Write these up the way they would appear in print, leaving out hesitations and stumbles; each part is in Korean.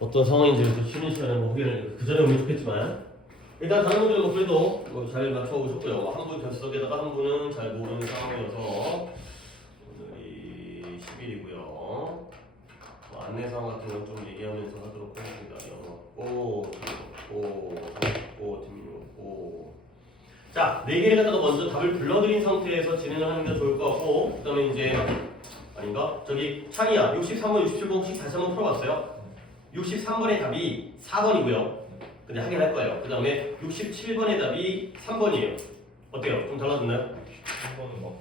어떤 상황인지를 또 쉬는 시간에 뭐 확인을 그 전에 오면 좋겠지만 일단 다른 분들은 뭐 그래도 잘 맞춰오셨고요. 한 분 결석에다가 한 분은 잘 모르는 상황이어서 오늘이 10일이고요. 안내사항 같은 건 좀 얘기하면서 하도록 하겠습니다. 영어고, 뒷면이고. 자, 4개를 갖다가 먼저 답을 불러드린 상태에서 진행을 하는 게 좋을 것 같고, 그 다음에 이제 아닌가? 저기 찬이야 63번, 67번 혹시 다시 한번 풀어봤어요? 63번의 답이 4번이고요. 근데 하긴 할 거예요. 그 다음에 67번의 답이 3번이에요. 어때요? 좀 달라졌나요? 3번은 막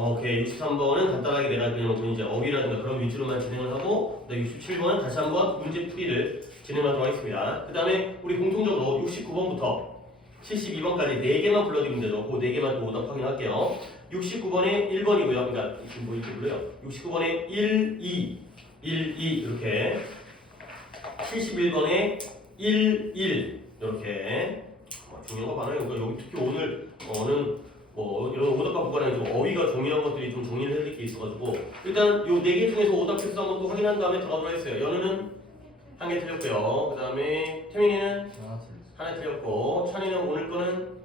오케이. 63번은 간단하게 내가 그냥 뭐 이제 어휘라든가 그런 위주로만 진행을 하고 67번은 다시 한번 문제 풀이를 진행하도록 하겠습니다. 그 다음에 우리 공통적으로 69번부터 72번까지 4개만 불러드리면 되죠. 그 4개만 또 오답 확인할게요. 69번에 1번이고요. 그러니까 뭐 이렇게 불러요. 69번에 1, 2, 1, 2 이렇게 71번에 1, 1 이렇게 중요한 거 많아요. 여기 특히 오늘은 뭐 이런 오답과 구간에 좀 어휘가 중요한 것들이 좀 정리를 해드릴 게 있어가지고 일단 요 4개 중에서 오답 횟수 한번 또 확인한 다음에 들어가도록 했어요. 연우는 1개 틀렸고요. 그 다음에 태민이는 하나 틀렸고 찬이는 오늘 거는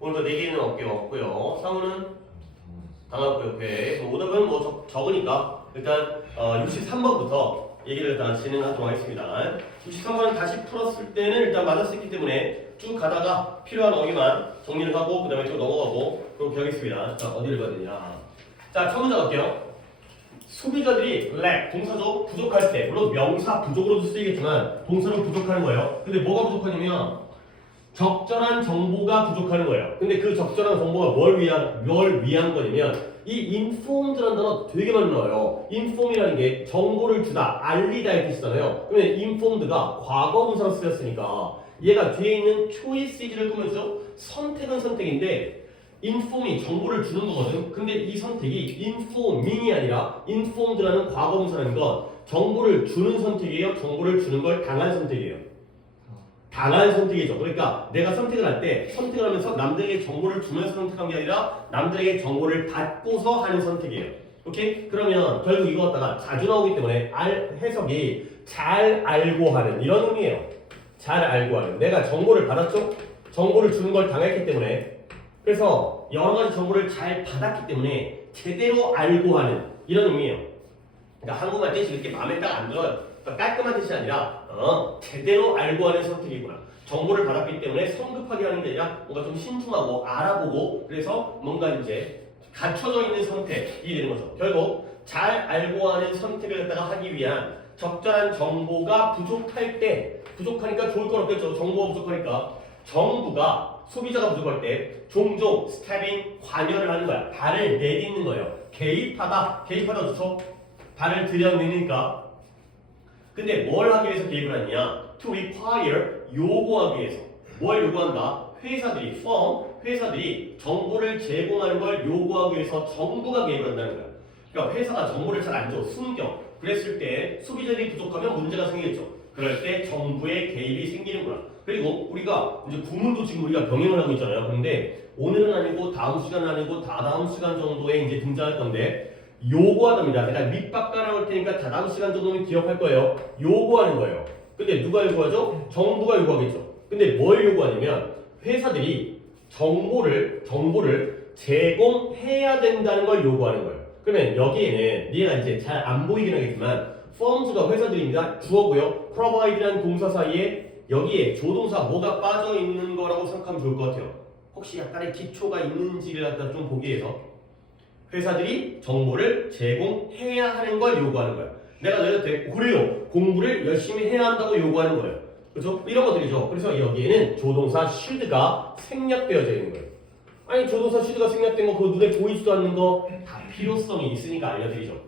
오늘 거 4개는 없고요. 상우는 당하고요. 오케이. 그럼 오답은 뭐 적으니까 일단 63번부터 얘기를 일단 진행하도록 하겠습니다. 63번은 다시 풀었을 때는 일단 맞았었기 때문에 쭉 가다가 필요한 어휘만 정리를 하고 그 다음에 또 넘어가고 그렇게 하겠습니다. 자, 어디를 봐야 되냐. 자, 첫 문제 갈게요. 소비자들이 lack, 동사죠. 부족할 때 물론 명사 부족으로도 쓰이겠지만 동사로 부족하는 거예요. 근데 뭐가 부족하냐면 적절한 정보가 부족하는 거예요. 근데 그 적절한 정보가 뭘 위한 거냐면 이 informed라는 단어 되게 많이 나와요. inform이라는 게 정보를 주다, 알리다의 뜻이잖아요. 그러면 informed가 과거분사로 쓰였으니까 얘가 뒤에 있는 choice를 꾸며주죠. 선택은 선택인데 inform이 정보를 주는 거거든. 근데 이 선택이 informing이 아니라 informed라는 과거분사라는 건 정보를 주는 선택이에요. 정보를 주는 걸 당한 선택이에요. 당한 선택이죠. 그러니까 내가 선택을 할 때 선택을 하면서 남들에게 정보를 주면서 선택한 게 아니라 남들에게 정보를 받고서 하는 선택이에요. 오케이? 그러면 결국 이거 갖다가 자주 나오기 때문에 해석이 잘 알고 하는 이런 의미예요. 잘 알고 하는. 내가 정보를 받았죠? 정보를 주는 걸 당했기 때문에 그래서 여러 가지 정보를 잘 받았기 때문에 제대로 알고 하는 이런 의미예요. 그러니까 한국말 뜻이 이렇게 마음에 딱 안 들어요. 그러니까 깔끔한 뜻이 아니라 제대로 알고 하는 선택이구나. 정보를 받았기 때문에 성급하게 하는 게 아니라 뭔가 좀 신중하고 알아보고 그래서 뭔가 이제 갖춰져 있는 선택이 되는 거죠. 결국 잘 알고 하는 선택을 갖다가 하기 위한 적절한 정보가 부족할 때 부족하니까 좋을 건 없겠죠. 정보가 부족하니까 정부가 소비자가 부족할 때 종종 스텝인 관여를 하는 거야. 발을 내딛는 거예요. 개입하다 좋죠. 발을 들여내니까 근데 뭘 하기 위해서 개입을 하느냐? To require, 요구하기 위해서. 뭘 요구한다? 회사들이 정보를 제공하는 걸 요구하기 위해서 정부가 개입을 한다는 거야. 그러니까 회사가 정보를 잘 안 줘, 숨겨. 그랬을 때 소비자들이 부족하면 문제가 생기겠죠. 그럴 때 정부의 개입이 생기는구나. 그리고 우리가 이제 구문도 지금 우리가 병행을 하고 있잖아요. 그런데 오늘은 아니고 다음 시간은 아니고 다다음 시간 정도에 이제 등장할 건데 요구하답니다. 내가 밑밥 깔아놓을 테니까 다다음 시간 정도는 기억할 거예요. 요구하는 거예요. 근데 누가 요구하죠? 정부가 요구하겠죠. 근데 뭘 요구하냐면 회사들이 정보를 제공해야 된다는 걸 요구하는 거예요. 그러면 여기에는 얘가 이제 잘 안 보이긴 하겠지만 firms가 회사들입니다. 주어고요. provide라는 동사 사이에 여기에 조동사 뭐가 빠져 있는 거라고 생각하면 좋을 것 같아요. 혹시 약간의 기초가 있는지를 갖다 좀 보기 위해서 회사들이 정보를 제공해야 하는 걸 요구하는 거야. 내가 너희한테 그래요. 공부를 열심히 해야 한다고 요구하는 거예요. 그렇죠? 이런 것들이죠. 그래서 여기에는 조동사 should가 생략되어져 있는 거예요. 아니 조동사 should가 생략된 거 그거 눈에 보이지도 않는 거 다 필요성이 있으니까 알려드리죠.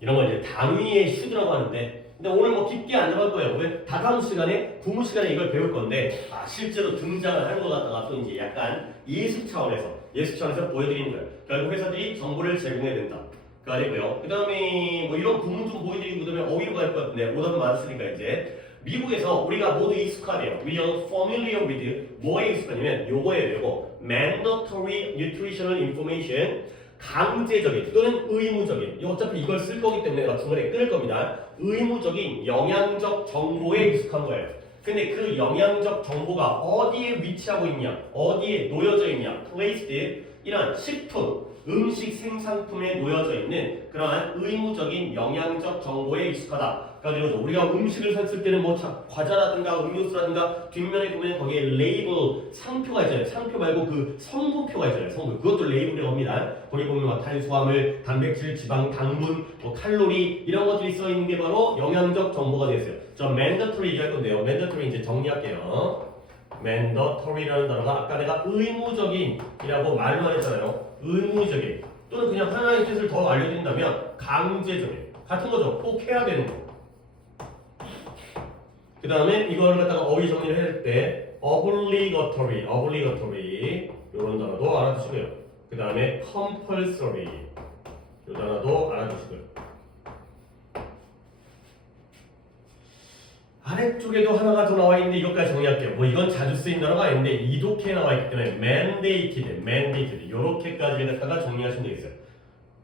이런 걸 이제 당위의 should라고 하는데 근데 오늘 뭐 깊게 안 들어갈 거예요. 왜? 다다음 시간에 구문 시간에 이걸 배울 건데 실제로 등장을 하는 것 같다가 또 이제 약간 예습 차원에서 보여드리는 거예요. 결국 회사들이 정보를 제공해야 된다. 그 아니고요. 그 다음에 뭐 이런 구문 좀 보여드리고 그 다음에 어휘로 갈 것 같은데 오답은 많았으니까 이제 미국에서 우리가 모두 익숙하대요. We are familiar with 뭐에 익숙하냐면 요거예요. 요거 mandatory nutritional information 강제적인 또는 의무적인, 어차피 이걸 쓸 거기 때문에 내가 중간에 끊을 겁니다. 의무적인 영양적 정보에 익숙한 거예요. 근데 그 영양적 정보가 어디에 위치하고 있냐, 어디에 놓여져 있냐, placed, 이런 식품, 음식 생산품에 놓여져 있는 그러한 의무적인 영양적 정보에 익숙하다. 그러니까 우리가 음식을 샀을 때는 뭐 과자라든가 음료수라든가 뒷면에 보면 거기에 레이블 상표가 있잖아요. 상표 말고 그 성분표가 있잖아요. 성분, 그것도 레이블이라고 합니다. 거기 보면 막 탄수화물, 단백질, 지방, 당분, 뭐 칼로리 이런 것들이 써 있는 게 바로 영양적 정보가 되었어요. 저 mandatory 얘기할 건데요. mandatory 이제 정리할게요. mandatory라는 단어가 아까 내가 의무적인이라고 말만 했잖아요. 의무적인 또는 그냥 하나의 뜻을 더 알려드린다면 강제적인 같은 거죠. 꼭 해야 되는 거. 그 다음에 이걸 갖다가 어휘 정리를 해야 될 때 obligatory 이런 단어도 알아두시고요. 그 다음에 compulsory 이 단어도 알아두시고요. 아래쪽에도 하나가 더 나와 있는데 이것까지 정리할게요. 뭐 이건 자주 쓰인 단어가 아닌데 이렇게 나와 있기 때문에 mandated 요렇게까지 갖다가 정리하시면 되겠어요.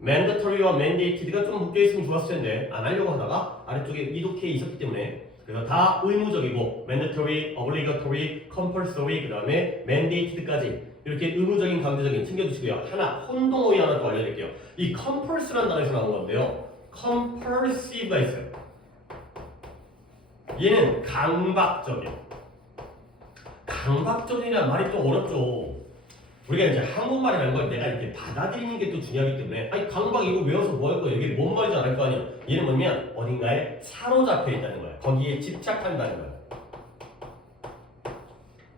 mandatory와 mandated가 좀 묶여 있으면 좋았을 텐데 안 하려고 하다가 아래쪽에 이렇게 있었기 때문에 그래서 다 의무적이고 mandatory, obligatory, compulsory 그 다음에 mandated까지 이렇게 의무적인, 강제적인 챙겨두시고요. 하나 혼동어휘 하나 더 알려드릴게요. 이 compuls라는 단어에서 나온 건데요. compulsive가 있어요. 얘는 강박적인. 강박적이라는 말이 좀 어렵죠. 우리가 이제 한국말이라는 걸 내가 이렇게 받아들이는 게 또 중요하기 때문에 아니 강박 이거 외워서 뭐 할 거야? 이게 뭔 말인지 알 거 아니야? 얘는 뭐냐면 어딘가에 사로잡혀 있다는 거야. 거기에 집착한다는 거야.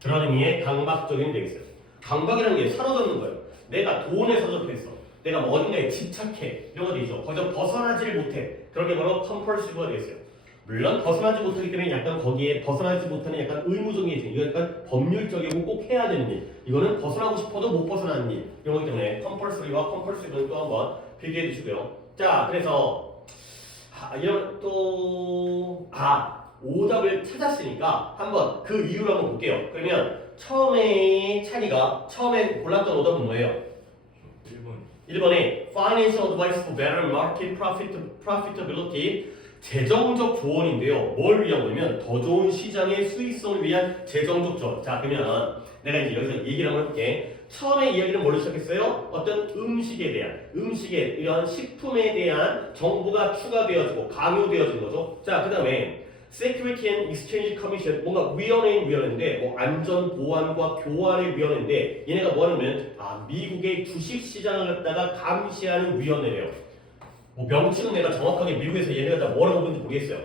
그런 의미의 강박적인 되겠어요. 강박이라는 게 사로잡는 거예요. 내가 돈에 사로잡혀 있어. 내가 뭐 어딘가에 집착해. 이런 거 되죠. 거기서 벗어나지를 못해. 그런 게 바로 compulsive가 되겠어요. 물론 벗어나지 못하기 때문에 약간 거기에 벗어나지 못하는 약간 의무적인 일, 이거 약간 법률적이고 꼭 해야 되는 일, 이거는 벗어나고 싶어도 못 벗어나는 일, 이런 거기 때문에 compulsory와 compulsive는 또 한번 비교해 주시고요. 자, 그래서 이런 또 오답을 찾았으니까 한번 그 이유를 한번 볼게요. 그러면 처음에 찬이가 처음에 골랐던 오답은 뭐예요? 1번에 Financial Advice for Better Market Profitability 재정적 조언인데요. 뭘 위한 거냐면 더 좋은 시장의 수익성을 위한 재정적 조언. 자, 그러면 내가 이제 여기서 얘기를 한번 해볼게. 처음에 이야기는 뭘로 시작했어요? 어떤 음식에 대한, 음식의 이런 식품에 대한 정보가 추가되어지고 강요되어진 거죠. 자, 그 다음에 Security and Exchange Commission, 뭔가 위원회인 위원회인데 뭐 안전 보안과 교환의 위원회인데 얘네가 뭐 하냐면 미국의 주식 시장을 갖다가 감시하는 위원회래요. 뭐 명칭은 내가 정확하게 미국에서 얘네가 다 뭐라고 부르는지 모르겠어요.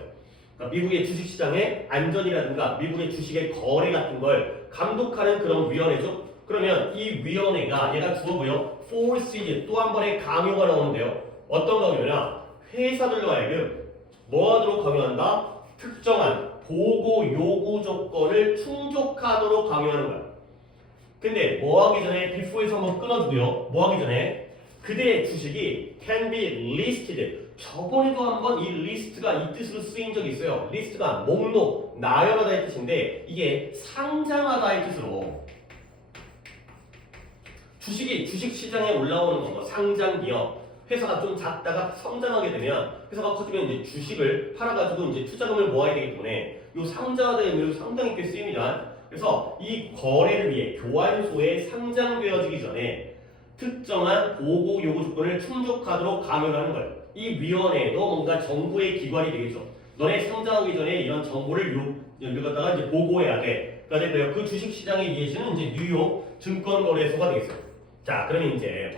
그러니까 미국의 주식시장의 안전이라든가 미국의 주식의 거래 같은 걸 감독하는 그런 위원회죠. 그러면 이 위원회가 얘가 주어고요. forces 또 한 번의 강요가 나오는데요. 어떤 강요냐? 회사들로 하여금 뭐 하도록 강요한다? 특정한 보고 요구 조건을 충족하도록 강요하는 거야. 근데 뭐 하기 전에 before에서 한번 끊어주고요. 뭐 하기 전에 그들의 주식이 can be listed. 저번에도 한번 이 리스트가 이 뜻으로 쓰인 적이 있어요. 리스트가 목록, 나열하다의 뜻인데 이게 상장하다의 뜻으로 주식이 주식시장에 올라오는 거, 상장 기업, 회사가 좀 작다가 성장하게 되면 회사가 커지면 이제 주식을 팔아가지고 이제 투자금을 모아야 되기 때문에 이 상장하다의 의미로 상당히 꽤 쓰입니다. 그래서 이 거래를 위해 교환소에 상장되어지기 전에 특정한 보고 요구 조건을 충족하도록 강요를 하는 거예요. 이 위원회도 뭔가 정부의 기관이 되겠죠. 너네 상장하기 전에 이런 정보를 갖다가 이제 보고해야 돼. 그러니까 그 주식 시장의 예시는 이제 뉴욕 증권거래소가 되겠어요. 자, 그러면 이제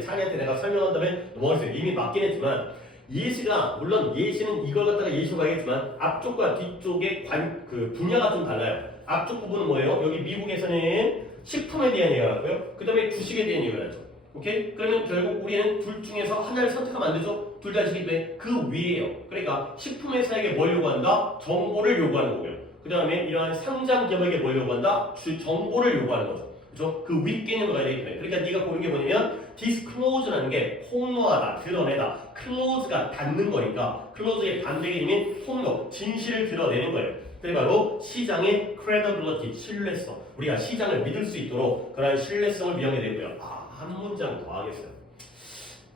찬이한테 내가 설명한다면 넘어가겠어요. 이미 맞긴 했지만 예시가 물론 예시는 이걸 갖다가 예시로 가겠지만 앞쪽과 뒤쪽의 그 분야가 좀 달라요. 앞쪽 부분은 뭐예요? 여기 미국에서는 식품에 대한 얘기가 나고요. 그 다음에 주식에 대한 얘기가 나죠. 오케이? 그러면 결국 우리는 둘 중에서 하나를 선택하면 안 되죠? 둘 다 지기 때문에 그 위에요. 그러니까 식품회사에게 뭘 요구한다? 정보를 요구하는 거고요. 그 다음에 이러한 상장 기업에게 뭘 요구한다? 정보를 요구하는 거죠. 그죠? 그 윗개념을 가야 되기 때문에. 그러니까 네가 보는 게 뭐냐면 disclose라는 게 폭로하다, 드러내다. close가 닫는 거니까 close의 반대 개념인 폭로, 진실을 드러내는 거예요. 그게 바로 시장의 credibility, 신뢰성. 우리가 시장을 믿을 수 있도록 그런 신뢰성을 위하게 되고요. 한 문장 더 하겠어요.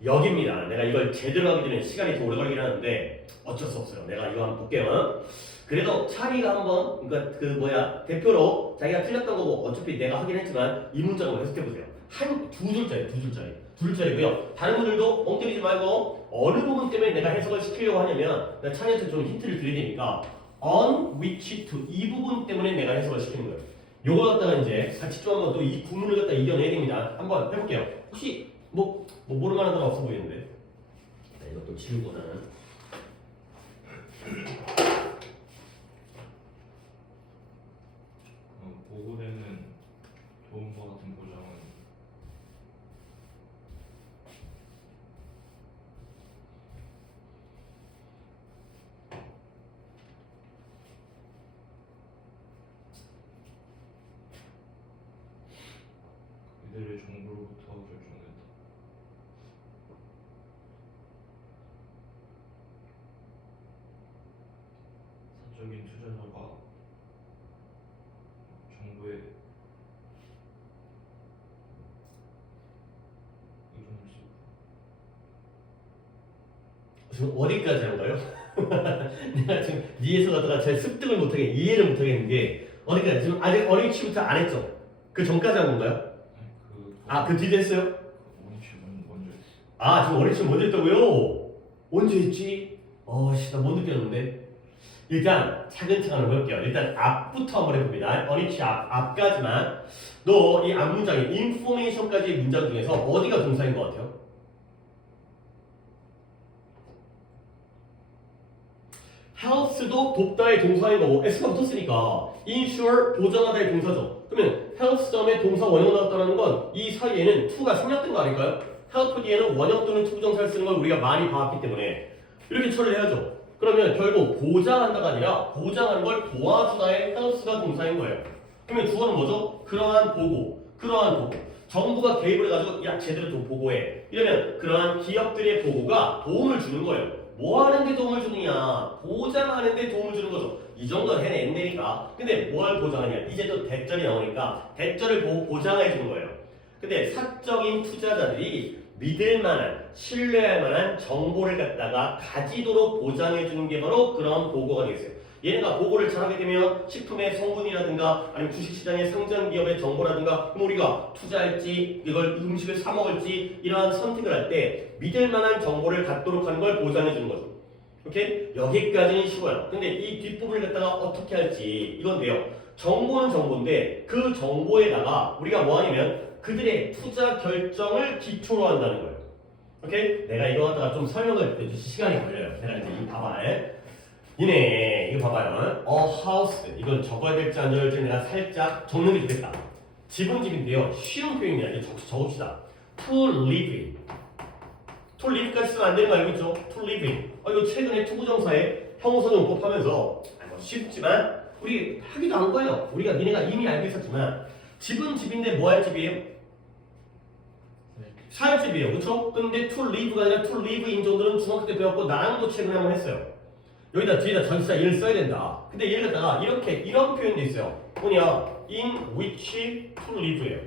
여기입니다. 내가 이걸 제대로 하게 되면 시간이 더 오래 걸리긴 하는데 어쩔 수 없어요. 내가 이거 한번 볼게요. 그래도 차리가 한번 그러니까 대표로 자기가 틀렸던 거고 어차피 내가 하긴 했지만 이 문장을 해석해 보세요. 한 두 줄짜리고요. 다른 분들도 엉터리지 말고 어느 부분 때문에 내가 해석을 시키려고 하냐면 내가 차리한테 좀 힌트를 드릴 테니까 on which to 이 부분 때문에 내가 해석을 시키는 거예요. 요걸 갖다가 이제 같이 좀 한번 또 이 구문을 갖다 이겨내야 됩니다. 한번 해볼게요. 혹시 모를 만한 건 없어 보이는데. 네, 이것도 지우고는. 보고되는 도움과 같은 보장은 그들의 정보로부터 결정된다. 사적인 투자자가 정부에 의존할 수 있다. 지금 어디까지 한 거예요? 내가 지금 이해서 갖다가 제 습득을 못하게 이해를 못하겠는 게 어디까지 지금 아직 어린이치부터 안 했죠? 그 전까지 한 건가요? 그 뒤에 했어요? 원위치 먼저 했어. 아 지금 어린이치 먼저 했다고요? 언제 했지? 나 못 느꼈는데. 일단 차근차근 해볼게요. 일단 앞부터 한번 해봅니다. 어린이치 앞까지만. 너 이 앞 문장에 인포메이션까지 문장 중에서 어디가 동사인 것 같아요? health도 돕다의 동사인 거고 s가 붙었으니까 insure 보장하다의 동사죠. 그러면 health 점에 동사 원형 나왔다는 건 이 사이에는 to가 생략된 거 아닐까요? help 뒤에는 원형 또는 to 부정사를 쓰는 걸 우리가 많이 봐왔기 때문에 이렇게 처리를 해야죠. 그러면 결국 보장한다가 아니라 보장하는 걸 도와주다의 health가 동사인 거예요. 그러면 주어는 뭐죠? 그러한 보고. 정부가 개입을 해가지고 야 제대로 좀 보고해. 이러면 그러한 기업들의 보고가 도움을 주는 거예요. 뭐 하는데 도움을 주느냐? 보장하는데 도움을 주는 거죠. 이 정도 해낸다니까. 근데 뭘 보장하냐? 이제 또 대절이 나오니까 대절을 보장해 주는 거예요. 근데 사적인 투자자들이 믿을 만한, 신뢰할 만한 정보를 갖다가 가지도록 보장해 주는 게 바로 그런 보고가 되겠어요. 얘네가 보고를 잘하게 되면 식품의 성분이라든가 아니면 주식시장의 상장 기업의 정보라든가 그럼 우리가 투자할지 이걸 음식을 사 먹을지 이러한 선택을 할 때 믿을 만한 정보를 갖도록 하는 걸 보장해 주는 거죠. 오케이? 여기까지는 쉬워요. 근데 이 뒷부분을 갖다가 어떻게 할지 이건데요. 정보는 정보인데 그 정보에다가 우리가 뭐 하냐면 그들의 투자 결정을 기초로 한다는 거예요. 오케이? 내가 이거 갖다가 좀 설명을 시간이 걸려요. 내가 이제 이 봐봐. 이네 이거 봐봐요. house 이건 적어야 될지 안 적어야 될지 내가 살짝 적는 게 좋겠다. 집은 집인데요. 쉬운 표현이야. 이제 적읍시다. to live in. to live까지 쓰면 안 되는 거 알고 있죠? to live in. 이거 최근에 투부정사에 형용사용법 하면서 뭐 쉽지만 우리 하기도 한 거예요. 우리가 니네가 이미 알고 있었지만 집은 집인데 뭐 할 집이에요? 살 집이에요. 그쵸? 근데 to live가 아니라 to live in 정도는 중학교 때 배웠고 나랑도 최근에 한번 했어요. 여기다 뒤에다 전치사 일을 써야 된다. 근데 얘를 갖다가 이런 표현도 있어요. 뭐냐? in which to live예요.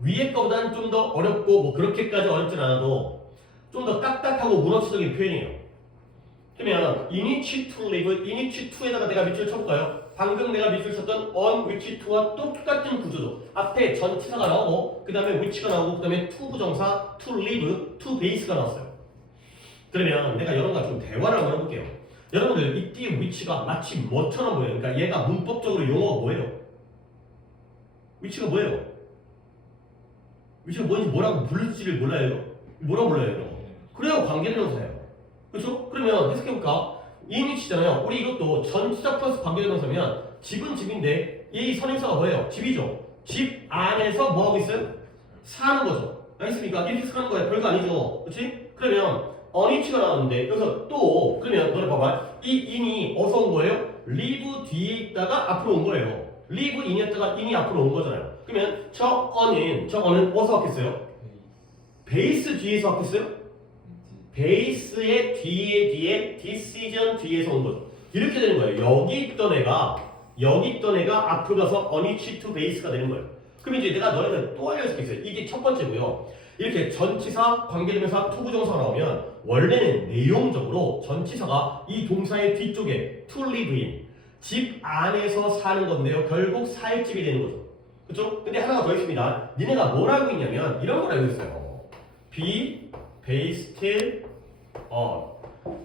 위에 거보다는 좀 더 어렵고 뭐 그렇게까지 어렵진 않아도 좀 더 딱딱하고 문학적인 표현이에요. 그러면 in which to live, in which to에다가 내가 밑줄 쳐볼까요? 방금 내가 밑줄 쳤던 on which to와 똑같은 구조죠. 앞에 전치사가 나오고 그 다음에 which가 나오고 그 다음에 to 부정사, to live, to base가 나왔어요. 그러면 내가 여러분과 좀 대화를 한번 해볼게요. 여러분들 이때 위치가 마치 뭐처럼 보여요? 그러니까 얘가 문법적으로 용어가 뭐예요? 위치가 뭐예요? 위치가 뭔지 뭐라고 부를지를 몰라요. 뭐라고 불러요? 그래야 관계대명사예요. 그렇죠? 그러면 해석해볼까? 이 위치잖아요. 우리 이것도 전치사 플러스 관계대명사면 집은 집인데 이 선행사가 뭐예요? 집이죠. 집 안에서 뭐하고 있어요? 사는 거죠. 알겠습니까? 이렇게 사는 거예요. 별거 아니죠. 그렇지? 그러면 on이치가 나왔는데 여기서 또 그러면 너네 봐봐. 이 in이 어디서 온 거예요? live 뒤에 있다가 앞으로 온 거예요. live in이었다가 in이 앞으로 온 거잖아요. 그러면 저 on은 어디서 왔겠어요? 베이스 뒤에서 왔겠어요? 베이스의 뒤에 decision 뒤에서 온 거죠. 이렇게 되는 거예요. 여기 있던 애가 앞으로 가서 on이치 to base가 되는 거예요. 그럼 이제 내가 너네들 또 알려줄 게 있어요. 이게 첫 번째고요. 이렇게 전치사, 관계대명사, 투부정사가 나오면 원래는 내용적으로 전치사가 이 동사의 뒤쪽에 to live in, 집 안에서 사는 건데요. 결국 살 집이 되는 거죠. 그렇죠? 근데 하나가 더 있습니다. 니네가 뭘 알고 있냐면 이런 걸 알고 있어요. be based on.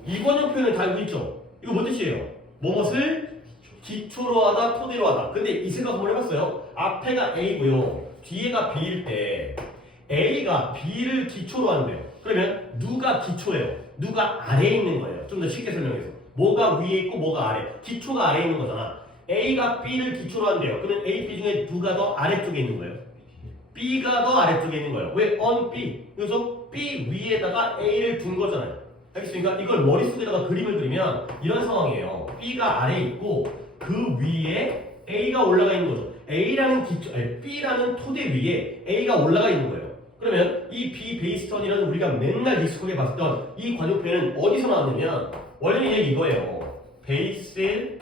이 관용 표현을 다 알고 있죠? 이거 뭔 뜻이에요? 무엇을 기초로 하다, 토대로 하다. 근데 이 생각 한번 해봤어요? 앞에가 A고요. 뒤에가 B일 때 A가 B를 기초로 한대요. 그러면 누가 기초예요? 누가 아래에 있는 거예요? 좀 더 쉽게 설명해서. 뭐가 위에 있고 뭐가 아래. 기초가 아래에 있는 거잖아. A가 B를 기초로 한대요. 그러면 A, B 중에 누가 더 아래쪽에 있는 거예요? B가 더 아래쪽에 있는 거예요. 왜? on B. 그래서 B 위에다가 A를 둔 거잖아요. 알겠습니까? 이걸 머릿속에다가 그림을 그리면 이런 상황이에요. B가 아래에 있고 그 위에 A가 올라가 있는 거죠. A라는 기초, 아니, B라는 토대 위에 A가 올라가 있는 거예요. 그러면 이 B 베이스턴이라는 우리가 맨날 익숙하게 봤던 이 관용표현은 어디서 나왔냐면 원래는 얘기 이거예요. 베이스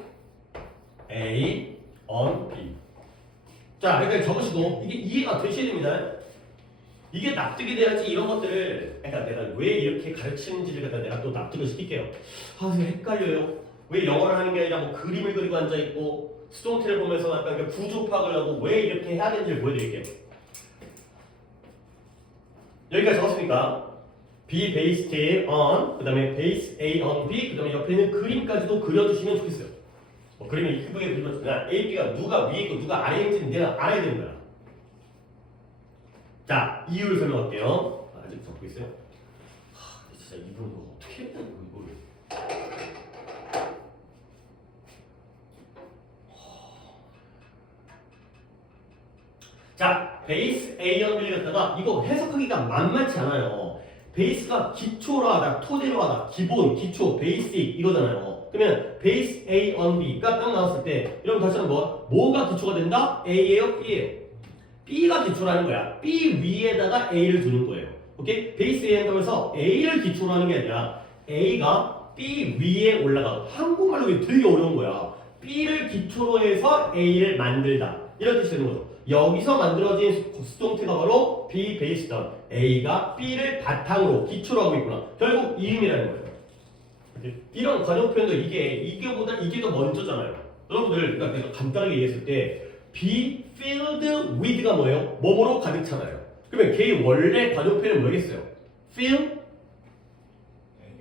A on B. 자, 여기까지 적으시고 이게 이해가 되셔야 됩니다. 이게 납득이 돼야지 이런 것들을 그러니까 내가 왜 이렇게 가르치는지를 갖다 내가 또 납득을 시킬게요. 아, 선생님 헷갈려요. 왜 영어를 하는 게 아니라 뭐 그림을 그리고 앉아있고 수동태를 보면서 약간 구조 파악을 하고 왜 이렇게 해야 되는지를 보여드릴게요. 여기까지 적었으니까 be based on, 그 다음에 base A on B, 그 다음에 옆에 있는 그림까지도 그려주시면 좋겠어요. 그림을 이쁘게 그려주면 A, B가 누가 위에 있고 누가 아래에 있는지 내가 알아야 되는 거야. 자, 이유를 설명할게요. 아직 적고 있어요? 진짜 이분은 어떻게 해야 되는 거야, 이거를. 자, 베이스 A형 빌리 갖다가 이거 해석하기가 만만치 않아요. 베이스가 기초로 하다, 토대로 하다, 기본, 기초, 베이식 이거잖아요. 그러면 베이스 A on B가 딱 나왔을 때 여러분 다시 한번 뭐가 기초가 된다? A예요? B예요? B가 기초라는 거야. B 위에다가 A를 두는 거예요. 오케이? 베이스 A 한다고 해서 A를 기초로 하는 게 아니라 A가 B 위에 올라가. 한국말로 이게 되게 어려운 거야. B를 기초로 해서 A를 만들다. 이런 뜻이 되는 거죠. 여기서 만들어진 수동태가 바로 be based on. A가 B를 바탕으로 기초로 하고 있구나. 결국 이음이라는 거예요. 이런 관용 표현도 이게보다 이게 더 먼저잖아요. 여러분들 그러니까 내가 간단하게 얘기했을 때 be filled with가 뭐예요? 뭐뭐로 가득 차나요? 그러면 걔의 원래 관용 표현은 뭐겠어요? fill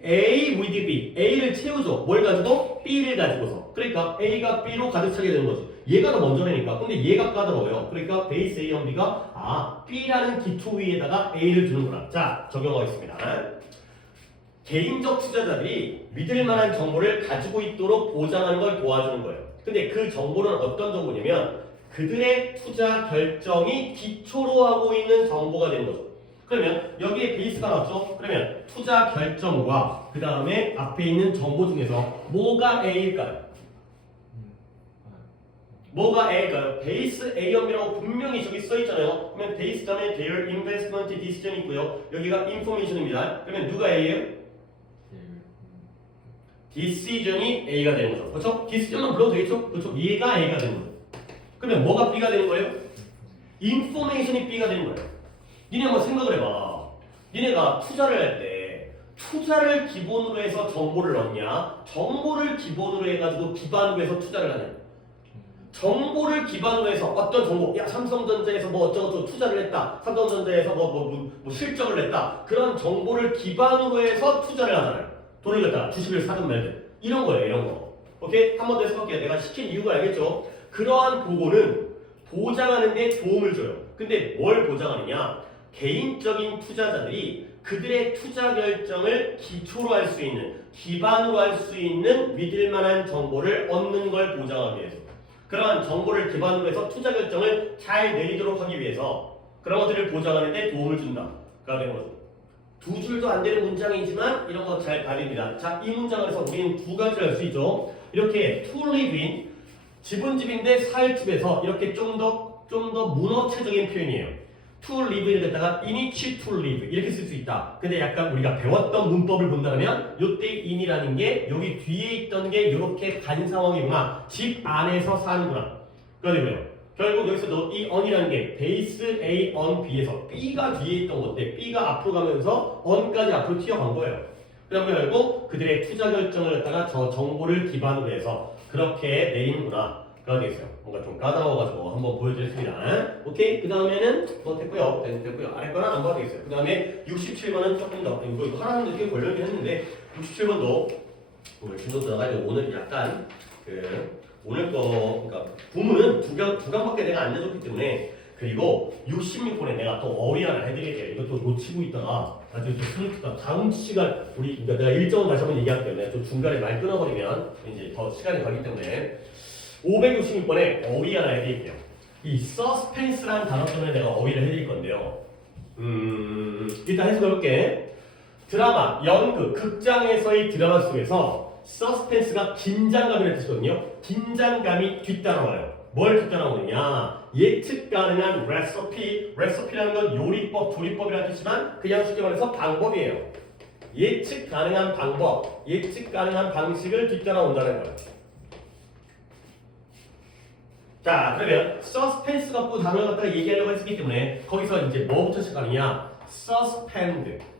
A with B. A를 채우죠. 뭘 가지고? B를 가지고서. 그러니까 A가 B로 가득 차게 되는 거지. 얘가 더 먼저라니까. 근데 얘가 까다로워요. 그러니까 베이스 A, B가 B라는 기초 위에다가 A를 두는구나. 자, 적용하겠습니다. 개인적 투자자들이 믿을 만한 정보를 가지고 있도록 보장하는 걸 도와주는 거예요. 근데 그 정보는 어떤 정보냐면 그들의 투자 결정이 기초로 하고 있는 정보가 되는 거죠. 그러면 여기에 베이스가 나왔죠? 그러면 투자 결정과 그 다음에 앞에 있는 정보 중에서 뭐가 A일까요? 뭐가 A일까요? 베이스 A형이라고 분명히 저기 써있잖아요. 그러면 베이스 다음에 their investment decision이 있고요. 여기가 information입니다. 그러면 누가 A예요? decision이 A가 되는 거죠. 그렇죠? decision만 불러도 되겠죠? 그렇죠? 얘가 A가 되는 거죠. 그러면 뭐가 B가 되는 거예요? information이 B가 되는 거예요. 니네 한번 생각을 해봐. 니네가 투자를 할 때 투자를 기본으로 해서 정보를 얻냐? 정보를 기본으로 해가지고 기반으로 해서 투자를 하냐? 정보를 기반으로 해서 어떤 정보, 야 삼성전자에서 뭐 어쩌고저쩌고 투자를 했다. 삼성전자에서 뭐 실적을 냈다. 그런 정보를 기반으로 해서 투자를 하잖아요. 돈을 갖다가 주식을 사든 말든 이런 거예요. 이런 거. 오케이? 한 번 더 해석할게요. 내가 시킨 이유가 알겠죠? 그러한 보고는 보장하는 데 도움을 줘요. 근데 뭘 보장하느냐? 개인적인 투자자들이 그들의 투자 결정을 기초로 할 수 있는, 기반으로 할 수 있는 믿을 만한 정보를 얻는 걸 보장하기 위해서. 그러한 정보를 기반으로 해서 투자 결정을 잘 내리도록 하기 위해서 그런 것들을 보장하는 데 도움을 준다. 가 되는 거죠. 두 줄도 안 되는 문장이지만 이런 거 잘 봐야 자, 이 문장에서 우리는 두 가지를 할 수 있죠. 이렇게 to live in, 집은 집인데 살 집에서 이렇게 좀 더 문어체적인 표현이에요. to live를 갖다가 in each to live 이렇게 쓸 수 있다. 근데 약간 우리가 배웠던 문법을 본다면 요때 in이라는 게 여기 뒤에 있던 게 이렇게 간 상황이구나. 집 안에서 사는구나. 그러고요. 결국 여기서도 이 on이라는 게 베이스 A on B에서 B가 뒤에 있던 건데 B가 앞으로 가면서 on까지 앞으로 튀어간 거예요. 그러면 결국 그들의 투자 결정을 갖다가 저 정보를 기반으로 해서 그렇게 내리는구나. 그가 되겠어요. 뭔가 좀 까다로워가지고 한번 보여드렸습니다. 오케이? 그 다음에는 뭐 됐고요. 됐고요. 아래 거는 안 봐도 되겠어요. 그 다음에 67번은 조금 더 이거 하나는 이렇게 걸려긴 했는데 67번도 오늘 진도 들어가야 오늘 약간 오늘 거 그러니까 부문은 두 강밖에 내가 안 내줬기 때문에 그리고 66번에 내가 또 어휘 하나 해드릴게요. 이것도 놓치고 있다가 나중에 또 스니트가 다음 시간 우리 그러니까 내가 일정은 다시 한번 얘기할게요. 내가 좀 중간에 말 끊어버리면 이제 더 시간이 걸리기 때문에 566번에 어휘 하나 해드릴게요. 이 서스펜스라는 단어 때문에 내가 어휘를 해드릴 건데요. 일단 해석해볼게. 드라마, 연극, 극장에서의 드라마 속에서 서스펜스가 긴장감이라는 뜻이거든요. 긴장감이 뒤따라와요. 뭘 뒤따라오느냐? 예측 가능한 레시피라는 건 요리법, 조리법이라는 뜻이지만 그냥 쉽게 말해서 방법이에요. 예측 가능한 방법, 예측 가능한 방식을 뒤따라온다는 거예요. 자, 그러면 서스펜스 갖고 단어를 갖다가 얘기하려고 했기 때문에 거기서 이제 뭐부터 시작하느냐?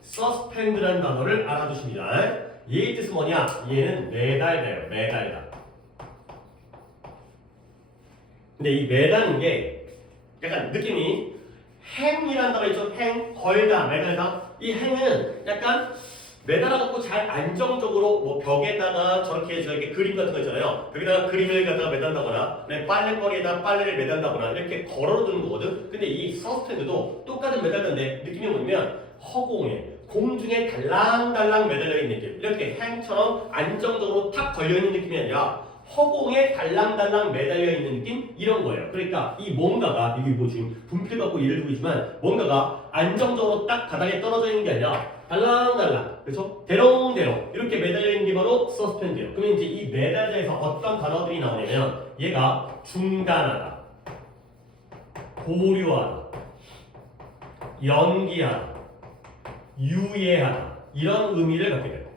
서스펜드라는 단어를 알아두십니다. 얘의 뜻은 뭐냐? 얘는 매달다예요. 매달다. 근데 이 매다는 게 약간 느낌이 행이라는 단어 있죠? 행, 걸다, 매달다. 이 행은 약간 매달아갖고 잘 안정적으로 뭐 벽에다가 저렇게 그림 같은 거 있잖아요. 벽에다가 그림을 갖다가 매단다거나 빨래거리에다 빨래를 매단다거나 이렇게 걸어두는 거거든. 근데 이 서스펜드도 똑같은 매달다인데 느낌이 뭐냐면 허공에 공중에 달랑달랑 매달려 있는 느낌. 이렇게 행처럼 안정적으로 탁 걸려있는 느낌이 아니라 허공에 달랑달랑 매달려 있는 느낌? 이런 거예요. 그러니까 이 뭔가가 이게 뭐 지금 분필 갖고 예를 들고 있지만 뭔가가 안정적으로 딱 바닥에 떨어져 있는 게 아니라 달랑달랑 그렇죠? 대롱대롱 이렇게 매달려 있는 게 바로 서스펜드예요. 그러면 이제 이 매달려에서 어떤 단어들이 나오냐면 얘가 중단하다, 보류하다, 연기하다, 유예하다 이런 의미를 갖게 돼요.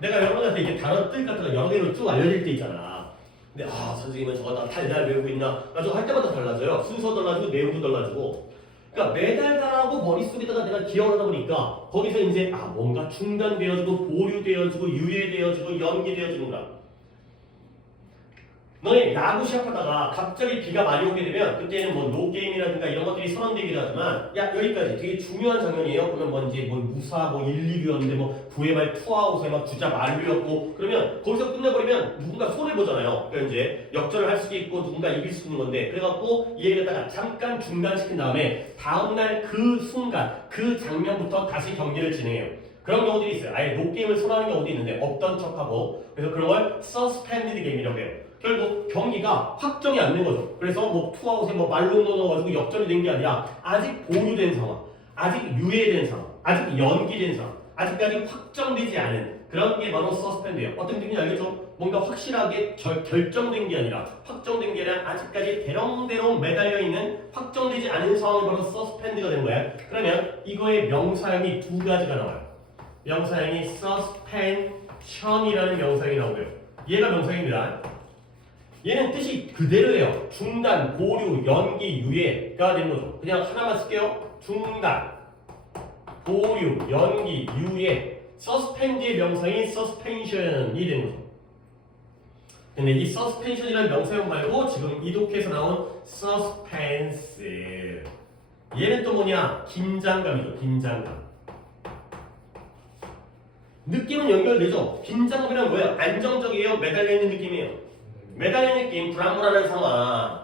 내가 여러분한테 이게 단어들 같은 거 여러 개로 쭉 알려줄 때 있잖아. 근데 선생님은 저거 다 달달 외우고 있나? 나 저거 할 때마다 달라져요. 순서 달라지고 내용도 달라지고. 그러니까 매달달하고 머릿속에다가 내가 기억을 하다 보니까 거기서 이제 뭔가 중단되어지고 보류되어지고 유예되어지고 연기되어지는구나. 너네 야구 시합하다가 갑자기 비가 많이 오게 되면 그때는 뭐 노게임이라든가 이런 것들이 선언되기도 하지만 야 여기까지 되게 중요한 장면이에요. 그러면 뭐 이제 뭐 무사 뭐 1, 2루였는데 뭐 9회 말 투아웃에 막 주자 만루였고 그러면 거기서 끝내버리면 누군가 손해 보잖아요. 그러니까 이제 역전을 할 수도 있고 누군가 이길 수 있는 건데 그래갖고 이 얘기를 갖다가 잠깐 중단시킨 다음에 다음날 그 순간 그 장면부터 다시 경기를 진행해요. 그런 경우들이 있어요. 아예 노게임을 선언하는 경우도 있는데 없던 척하고 그래서 그런 걸 서스펜디드 게임이라고 해요. 결국 경기가 확정이 안 된 거죠. 그래서 뭐 투아웃에 뭐 말로 넣어가지고 역전이 된 게 아니라 아직 보류된 상황, 아직 유예된 상황, 아직 연기된 상황, 아직까지 확정되지 않은 그런 게 바로 서스펜드예요. 어떤 느낌인지 알겠죠? 뭔가 확실하게 결정된 게 아니라 확정된 게 아니라 아직까지 대롱대롱 매달려 있는 확정되지 않은 상황이 바로 서스펜드가 되는 거야. 그러면 이거의 명사형이 두 가지가 나와요. 명사형이 서스펜션이라는 명사형이 나오고요. 얘가 명사형입니다. 얘는 뜻이 그대로예요. 중단, 보류, 연기, 유예가 되는 거죠. 그냥 하나만 쓸게요. 중단, 보류, 연기, 유예. 서스펜드의 명사인 서스펜션이 되는 거죠. 근데 이 서스펜션이라는 명사형 말고 지금 이독해서 나온 서스펜스. 얘는 또 뭐냐? 긴장감이죠. 긴장감. 느낌은 연결되죠. 긴장감이란 뭐예요? 안정적이에요. 매달려 있는 느낌이에요. 매달리는 느낌, 불안불안한 상황,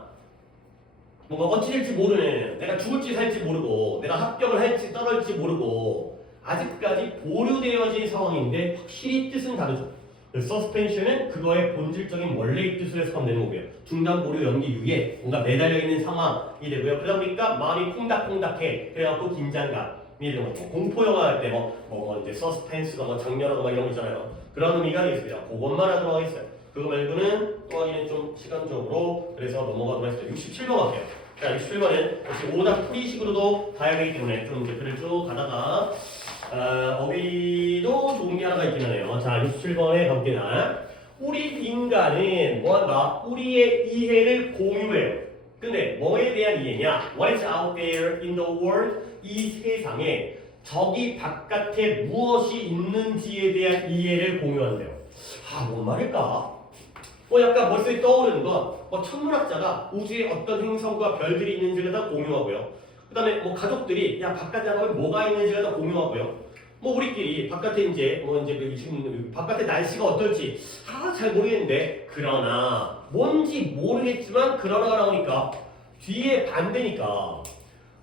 뭔가 어찌 될지 모르는, 내가 죽을지 살지 모르고, 내가 합격을 할지 떨어질지 모르고, 아직까지 보류되어진 상황인데 확실히 뜻은 다르죠. 서스펜션은 그거의 본질적인 원래의 뜻을 해석하면 되는 거고요. 중단, 보류, 연기, 유예, 뭔가 매달려 있는 상황이 되고요. 그러다 보니까 마음이 콩닥콩닥해. 그래갖고 긴장감이 되는 거죠. 공포 영화 할 때 이제 서스펜스가 장렬하고 막 이런 거 있잖아요. 그런 의미가 있습니다. 그것만 하도록 하겠어요. 그거 말고는 또 하기는 좀 시간적으로 그래서 넘어가도록 하겠습니다. 67번 갈게요. 자, 67번은 역시 오답 풀이식으로도 가야 되기 때문에 좀 이제 글을 쭉 가다가 어휘도 좋은 게 하나가 있긴 하네요. 자, 67번에 가볼게요. 우리 인간은 뭐한다? 우리의 이해를 공유해요. 근데 뭐에 대한 이해냐? What is out there in the world? 이 세상에 저기 바깥에 무엇이 있는지에 대한 이해를 공유한대요. 뭔 말일까? 약간 머릿속에 떠오르는 건 천문학자가 우주에 어떤 행성과 별들이 있는지를 다 공유하고요. 그 다음에 가족들이 바깥에 뭐가 있는지를 다 공유하고요. 우리끼리 바깥에 이제 지금 바깥에 날씨가 어떨지 잘 모르겠는데 그러나 뭔지 모르겠지만 그러나가 나오니까 뒤에 반대니까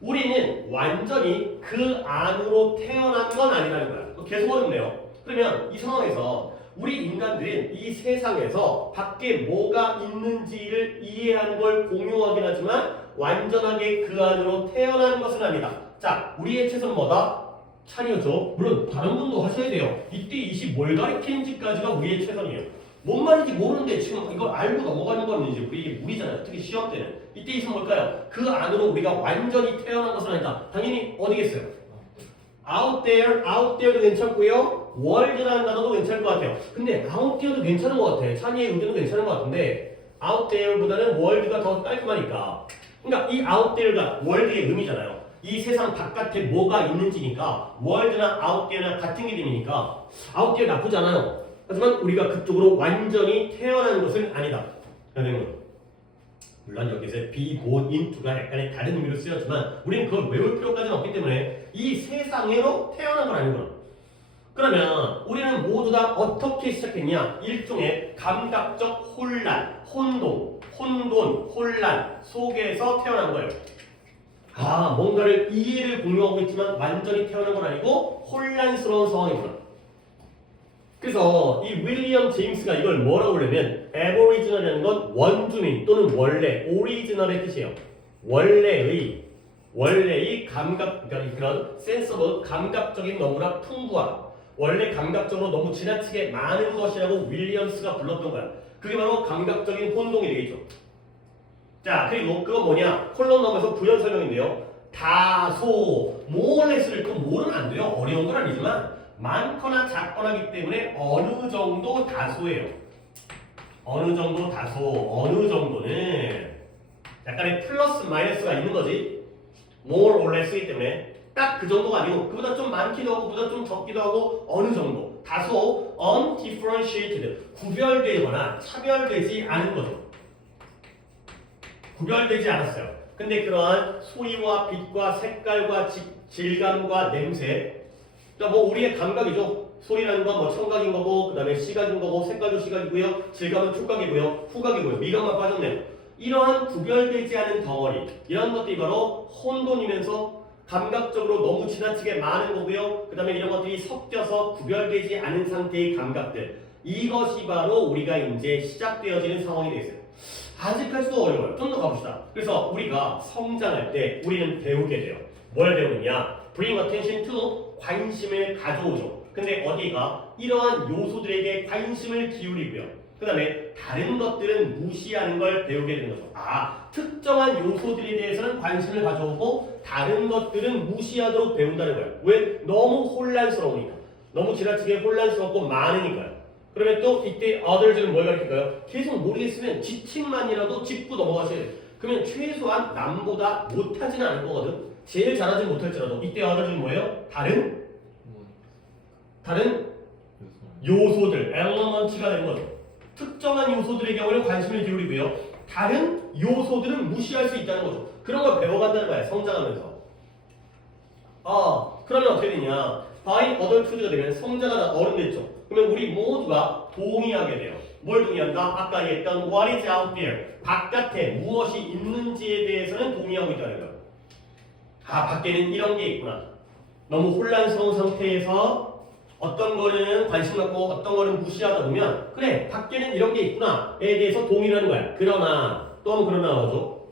우리는 완전히 그 안으로 태어난 건 아니라는 거야. 계속 어렵네요. 그러면 이 상황에서 우리 인간들은 이 세상에서 밖에 뭐가 있는지를 이해하는 걸 공유하긴 하지만 완전하게 그 안으로 태어난 것은 아니다. 자, 우리의 최선은 뭐다? 찬이었죠. 물론 다른 분도 하셔야 돼요. 이때 20 뭘 가리키는지까지가 우리의 최선이에요. 뭔 말인지 모르는데 지금 이걸 알고 넘어가는 거는 이제 우리 무리잖아요. 특히 시험 때는. 이때 20은 뭘까요? 그 안으로 우리가 완전히 태어난 것은 아니다. 당연히 어디겠어요? out there도 괜찮고요. world라는 단어도 괜찮을 것 같아요. 근데 out there도 괜찮은 것 같아. 찬이의 의견도 괜찮은 것 같은데 out there보다는 world가 더 깔끔하니까. 그러니까 이 out there가 world의 의미잖아요. 이 세상 바깥에 뭐가 있는지니까 world나 out there나 같은 개념이니까 out there 나쁘지 않아요. 하지만 우리가 그쪽으로 완전히 태어난 것은 아니다. 물론 여기서 be born into가 약간의 다른 의미로 쓰였지만 우리는 그걸 외울 필요까지는 없기 때문에 이 세상으로 태어난 건 아니구나. 그러면 우리는 모두 다 어떻게 시작했냐? 일종의 감각적 혼란, 혼란 속에서 태어난 거예요. 뭔가를 이해를 공유하고 있지만 완전히 태어난 건 아니고 혼란스러운 상황이구나. 그래서 이 윌리엄 제임스가 이걸 뭐라고 그러면 Aboriginal이라는 건 원주민 또는 원래, 오리지널의 뜻이에요. 원래의 감각, 그러니까 그런 센서브, 감각적인 너무나 풍부한, 원래 감각적으로 너무 지나치게 많은 것이라고 윌리엄스가 불렀던 거야. 그게 바로 감각적인 혼동이 되겠죠. 자, 그리고 그건 뭐냐? 콜럼 넘어서 부연 설명인데요. 다소, 모어레스를 또 모르면 안 돼요. 어려운 건 아니지만 많거나 작거나기 때문에 어느 정도 다소예요. 어느 정도 다소, 어느 정도는 약간의 플러스 마이너스가 있는 거지. more or less이기 때문에 딱 그 정도가 아니고 그보다 좀 많기도 하고 그보다 좀 적기도 하고 어느 정도 다소 undifferentiated 구별되거나 차별되지 않은 거죠. 구별되지 않았어요. 근데 그러한 소리와 빛과 색깔과 질감과 냄새, 그러니까 우리의 감각이죠. 소리라는 건 청각인 거고, 그 다음에 시각인 거고, 색깔도 시각이고요, 질감은 촉각이고요, 후각이고요. 미각만 빠졌네요. 이러한 구별되지 않은 덩어리, 이런 것들이 바로 혼돈이면서 감각적으로 너무 지나치게 많은 거고요. 그 다음에 이런 것들이 섞여서 구별되지 않은 상태의 감각들, 이것이 바로 우리가 이제 시작되어지는 상황이 되겠어요. 아직까지도 어려워요. 좀 더 가봅시다. 그래서 우리가 성장할 때 우리는 배우게 돼요. 뭘 배우느냐? Bring attention to, 관심을 가져오죠. 근데 어디가? 이러한 요소들에게 관심을 기울이고요. 그 다음에 다른 것들은 무시하는 걸 배우게 되는 거죠. 특정한 요소들에 대해서는 관심을 가져오고 다른 것들은 무시하도록 배운다는 거예요. 왜? 너무 혼란스러우니까. 너무 지나치게 혼란스럽고 많으니까요. 그러면 또 이때 others는 뭘 가르칠까요? 계속 모르겠으면 지칭만이라도 짚고 넘어가셔야 돼요. 그러면 최소한 남보다 못하지는 않을 거거든. 제일 잘하지 못할지라도 이때 others는 뭐예요? 다른 요소들, element가 되는 거죠. 특정한 요소들의 경우는 관심을 기울이고요. 다른 요소들은 무시할 수 있다는 거죠. 그런 걸 배워간다는 거예요. 성장하면서. 그러면 어떻게 되냐? by adulthood가 되면 성장하다 어른 됐죠. 그러면 우리 모두가 동의하게 돼요. 뭘 동의한다? 아까 얘기했던 what is out there, 바깥에 무엇이 있는지에 대해서는 동의하고 있다는 거예요. 밖에는 이런 게 있구나. 너무 혼란스러운 상태에서 어떤 거는 관심 갖고 어떤 거는 무시하다 보면 그래, 밖에는 이런 게 있구나에 대해서 동의를 하는 거야. 그러나 또 한번 그러나 나오죠.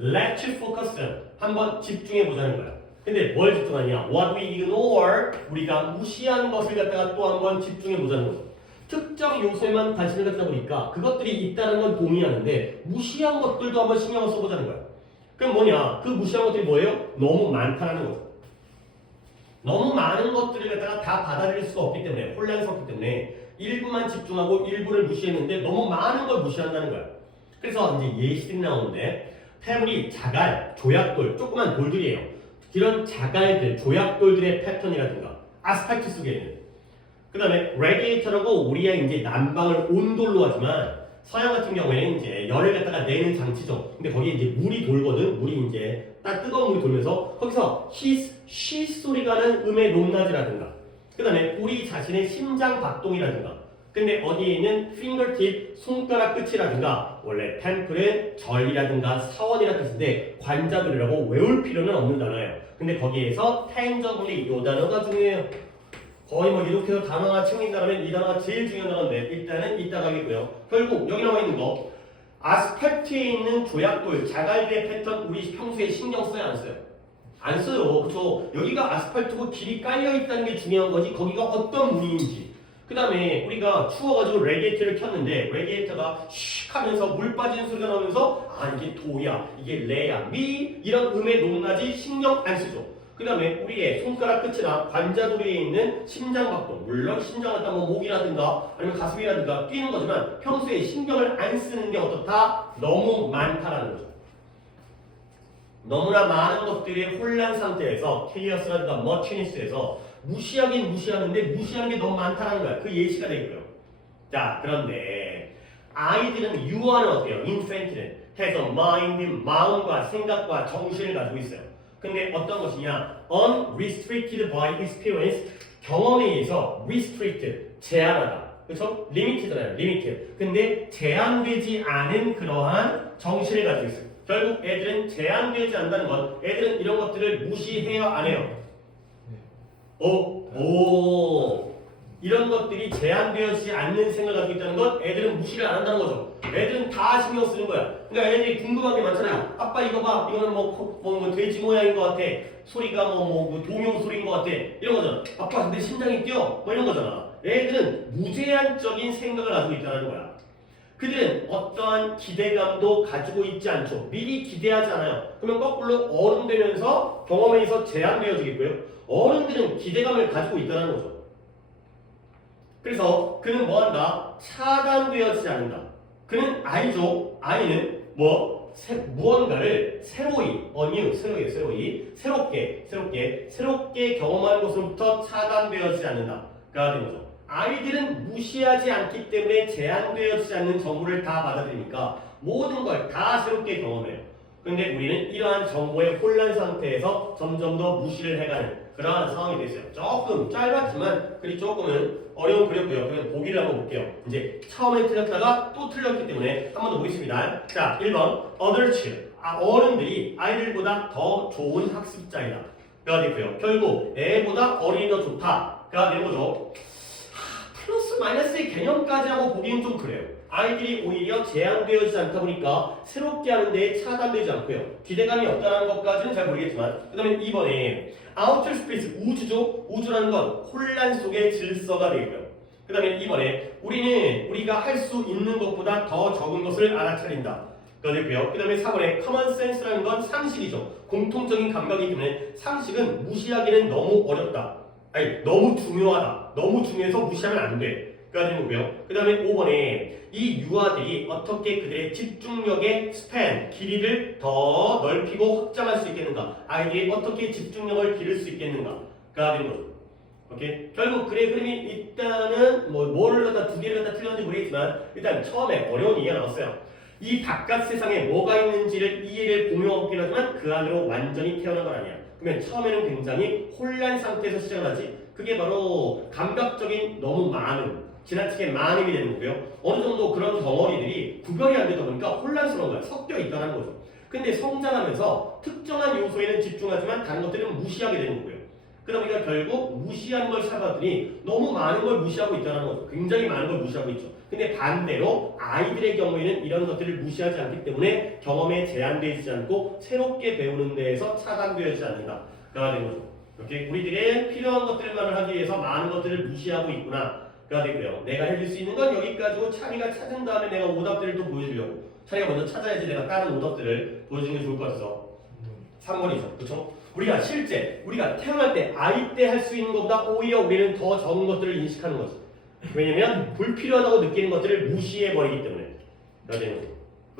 Let's focus. 한번 집중해 보자는 거야. 근데 뭘 집중하냐? What we ignore, 우리가 무시한 것을 갖다가 또 한번 집중해 보자는 거죠. 특정 요소에만 관심을 갖다 보니까 그것들이 있다는 건 동의하는데 무시한 것들도 한번 신경을 써보자는 거야. 그럼 뭐냐? 그 무시한 것들이 뭐예요? 너무 많다는 거죠. 너무 많은 것들을 갖다가 다 받아들일 수가 없기 때문에 혼란스럽기 때문에 일부만 집중하고 일부를 무시했는데 너무 많은 걸 무시한다는 거야. 그래서 이제 예시들이 나오는데 패물이 자갈, 조약돌, 조그만 돌들이에요. 이런 자갈들, 조약돌들의 패턴이라든가 아스팔트 속에 있는 그 다음에 레디에이터라고 우리가 이제 난방을 온돌로 하지만 서양 같은 경우에는 이제 열을 갖다가 내는 장치죠. 근데 거기에 이제 물이 돌거든. 물이 이제 딱 뜨거운 물이 돌면서 거기서 쉬 소리가 나는 음의 높낮이라든가 그 다음에 우리 자신의 심장 박동이라든가 근데 어디에 있는 fingertip, 손가락 끝이라든가 원래 템플은 절이라든가 사원이라는 뜻인데 관자들이라고 외울 필요는 없는 단어예요. 근데 거기에서 tangibly 이 단어가 중요해요. 거의 뭐 이렇게 해서 단어가 챙긴다면 이 단어가 제일 중요한 단어인데 일단은 이따가 하겠고요. 결국 여기 나와 있는 거 아스팔트에 있는 조약돌, 자갈의 패턴 우리 평소에 신경 써요 안 써요? 안 써요. 그쵸? 여기가 아스팔트고 길이 깔려 있다는 게 중요한 거지 거기가 어떤 무늬인지 그 다음에 우리가 추워가지고 레디에이터를 켰는데 레디에이터가 슉 하면서 물 빠지는 소리가 나면서 아 이게 도야 이게 레야 미 이런 음의 높낮이 신경 안 쓰죠. 그 다음에 우리의 손가락 끝이나 관자돌이에 있는 심장박동 물론 심장을 따면 목이라든가 아니면 가슴이라든가 뛰는 거지만 평소에 신경을 안 쓰는 게 어떻다? 너무 많다라는 거죠. 너무나 많은 것들이 혼란 상태에서 케이어스라든가 머티니스에서 무시하긴 무시하는데 무시하는 게 너무 많다는 거야. 그 예시가 되고요. 자, 그런데 아이들은 유아는 어때요? 인펜트는 해서 마인드, 마음과 생각과 정신을 가지고 있어요. 근데 어떤 것이냐? unrestricted by experience, 경험에 의해서 restricted, 제한하다. 그렇죠? limited잖아요. limited. 근데 제한되지 않은 그러한 정신을 가지고 있어요. 결국 애들은 제한되지 않는다는 건 애들은 이런 것들을 무시해요? 안 해요? 이런 것들이 제한되어지지 않는 생각을 가지고 있다는 건 애들은 무시를 안 한다는 거죠. 애들은 다 신경 쓰는 거야. 그러니까 애들이 궁금한 게 많잖아요. 아빠 이거 봐. 이거는 뭐 돼지 모양인 것 같아. 소리가 뭐 동요 소리인 것 같아. 이런 거잖아. 아빠 근데 심장이 뛰어. 뭐 이런 거잖아. 애들은 무제한적인 생각을 가지고 있다는 거야. 그들은 어떠한 기대감도 가지고 있지 않죠. 미리 기대하지 않아요. 그러면 거꾸로 어른 되면서 경험에 의해서 제한되어지겠고요. 어른들은 기대감을 가지고 있다는 거죠. 그래서 그는 뭐한다? 차단되어지지 않는다. 그는 알죠. 아이는 무언가를 새로이, 새롭게 경험하는 것으로부터 차단되어지지 않는다가 되는 거죠. 아이들은 무시하지 않기 때문에 제한되어지지 않는 정보를 다 받아들이니까 모든 걸 다 새롭게 경험해요. 근데 우리는 이러한 정보의 혼란 상태에서 점점 더 무시를 해가는 그러한 상황이 됐어요. 조금 짧았지만 그리 조금은 어려운 그렸고요. 그냥 보기를 한번 볼게요. 이제 처음에 틀렸다가 또 틀렸기 때문에 한 번 더 보겠습니다. 자, 1번 adults, 어른들이 아이들보다 더 좋은 학습자이다 가 되고요. 결국 애보다 어린이 더 좋다가 되는 거죠. 플러스 마이너스의 개념까지 하고 보기는 좀 그래요. 아이들이 오히려 제한되어지지 않다 보니까 새롭게 하는데 차단되지 않고요. 기대감이 없다는 것까지는 잘 모르겠지만 그 다음에 2번에 outer space, 우주죠. 우주라는 건 혼란 속의 질서가 되고요. 그 다음에 2번에 우리가 할 수 있는 것보다 더 적은 것을 알아차린다 가 되고요. 그 다음에 4번에 common sense라는 건 상식이죠. 공통적인 감각이기 때문에 상식은 무시하기는 너무 어렵다. 아니 너무 중요하다. 너무 중요해서 무시하면 안 돼. 가 되는 거고요. 그 다음에 5번에 이 유아들이 어떻게 그들의 집중력의 스팬, 길이를 더 넓히고 확장할 수 있겠는가. 아이들이 어떻게 집중력을 기를 수 있겠는가. 가 되는 거죠. 오케이? 결국 글의 흐름이 일단은 뭐를 갖다 두 개를 갖다 틀렸는지 모르겠지만 일단 처음에 어려운 이해가 나왔어요. 이 바깥 세상에 뭐가 있는지를 이해를 공유하긴 하지만 그 안으로 완전히 태어난 건 아니야. 그러면 처음에는 굉장히 혼란 상태에서 시작을 하지. 그게 바로 감각적인 너무 많은 지나치게 많음이 되는 거고요. 어느 정도 그런 덩어리들이 구별이 안 되다 보니까 혼란스러운 거야. 섞여 있다는 거죠. 근데 성장하면서 특정한 요소에는 집중하지만 다른 것들은 무시하게 되는 거고요. 그러다 보니까 결국 무시한 걸 찾아봤더니 너무 많은 걸 무시하고 있다는 거죠. 굉장히 많은 걸 무시하고 있죠. 근데 반대로 아이들의 경우에는 이런 것들을 무시하지 않기 때문에 경험에 제한되지 않고 새롭게 배우는 데에서 차단되지 않는다가 되는 거죠. 이렇게 우리들의 필요한 것들만을 하기 위해서 많은 것들을 무시하고 있구나 가 되고요. 내가 해줄 수 있는 건 여기까지고 차리가 찾은 다음에 내가 오답들을 또 보여주려고 차리가 먼저 찾아야지 내가 다른 오답들을 보여주는 게 좋을 것 같아서 3번이죠. 그렇죠? 우리가 실제 우리가 태어날 때 아이 때 할 수 있는 것보다 오히려 우리는 더 적은 것들을 인식하는 거지. 왜냐면 불필요하다고 느끼는 것들을 무시해 버리기 때문에. 그러는 거죠.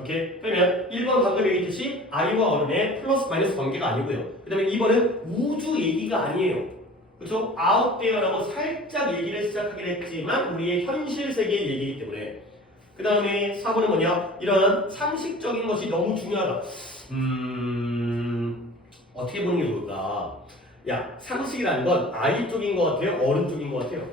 오케이? 그러면 1번 방금 얘기했듯이 아이와 어른의 플러스 마이너스 관계가 아니고요. 그 다음에 2번은 우주 얘기가 아니에요. 그렇죠? 아웃데어라고 살짝 얘기를 시작하긴 했지만 우리의 현실 세계의 얘기이기 때문에. 그 다음에 4번은 뭐냐? 이런 상식적인 것이 너무 중요하다. 어떻게 보는 게 좋을까? 야, 상식이라는 건 아이 쪽인 것 같아요? 어른 쪽인 것 같아요?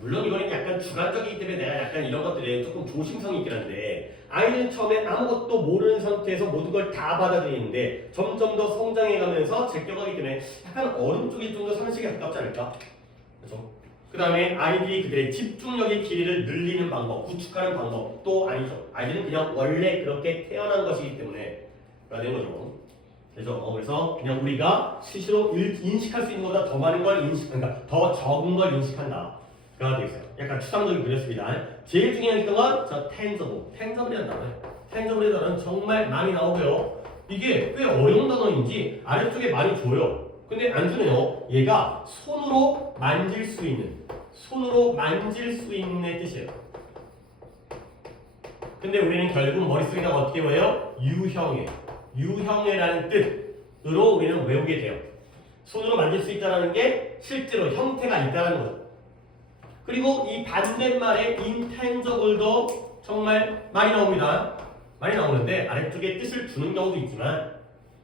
물론 이거는 약간 주관적이기 때문에 내가 약간 이런 것들에 조금 조심성이 있긴 한데 아이는 처음에 아무것도 모르는 상태에서 모든 걸 다 받아들이는데 점점 더 성장해가면서 제껴가기 때문에 약간 어른 쪽이 좀 더 상식에 가깝지 않을까? 그렇죠? 그 다음에 아이들이 그들의 집중력의 길이를 늘리는 방법, 구축하는 방법도 아니죠. 아이들은 그냥 원래 그렇게 태어난 것이기 때문에 그래야 되는 거죠. 그래서 그냥 우리가 스스로 인식할 수 있는 것보다 더 많은 걸 그러니까 더 적은 걸 인식한다. 그가 되어 있어요. 약간 추상적인 그렸습니다. 제일 중요했던 건 저 텐저블이라는 단어예요. 텐저블이라는 단어는 정말 많이 나오고요. 이게 꽤 어려운 단어인지 아래쪽에 많이 줘요. 근데 안 주네요. 얘가 손으로 만질 수 있는 뜻이에요. 근데 우리는 결국 머릿속에다가 어떻게 외워요? 유형애라는 뜻으로 우리는 외우게 돼요. 손으로 만질 수 있다는 게 실제로 형태가 있다는 거죠. 그리고 이 반대말의 intangible도 정말 많이 나옵니다. 많이 나오는데 아래쪽에 뜻을 주는 경우도 있지만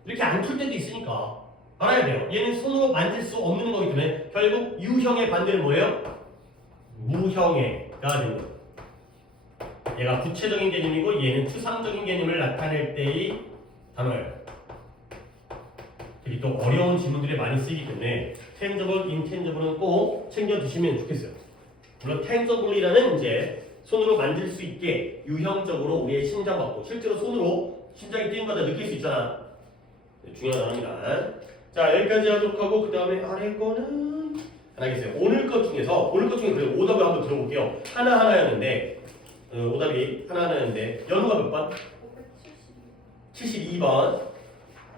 이렇게 안 줄 때도 있으니까 알아야 돼요. 얘는 손으로 만질 수 없는 거기 때문에 결국 유형의 반대는 뭐예요? 무형애가 되는 거예요. 얘가 구체적인 개념이고 얘는 추상적인 개념을 나타낼 때의 단어예요. 여기 또 어려운 지문들이 많이 쓰이기 때문에 tangible, intangible는 꼭 챙겨두시면 좋겠어요. 물론 tangible이라는 이제 손으로 만질 수 있게 유형적으로 우리의 심장박도 실제로 손으로 심장이 뛰는 거다 느낄 수 있잖아. 네, 중요한 단어입니다. 자 여기까지 하도록 하고 그 다음에 아래 거는 하나 있어요. 오늘 것 중에 그래도 오답을 한번 들어볼게요. 하나하나였는데 오답이 하나하나였는데 연우가 몇 번? 72번.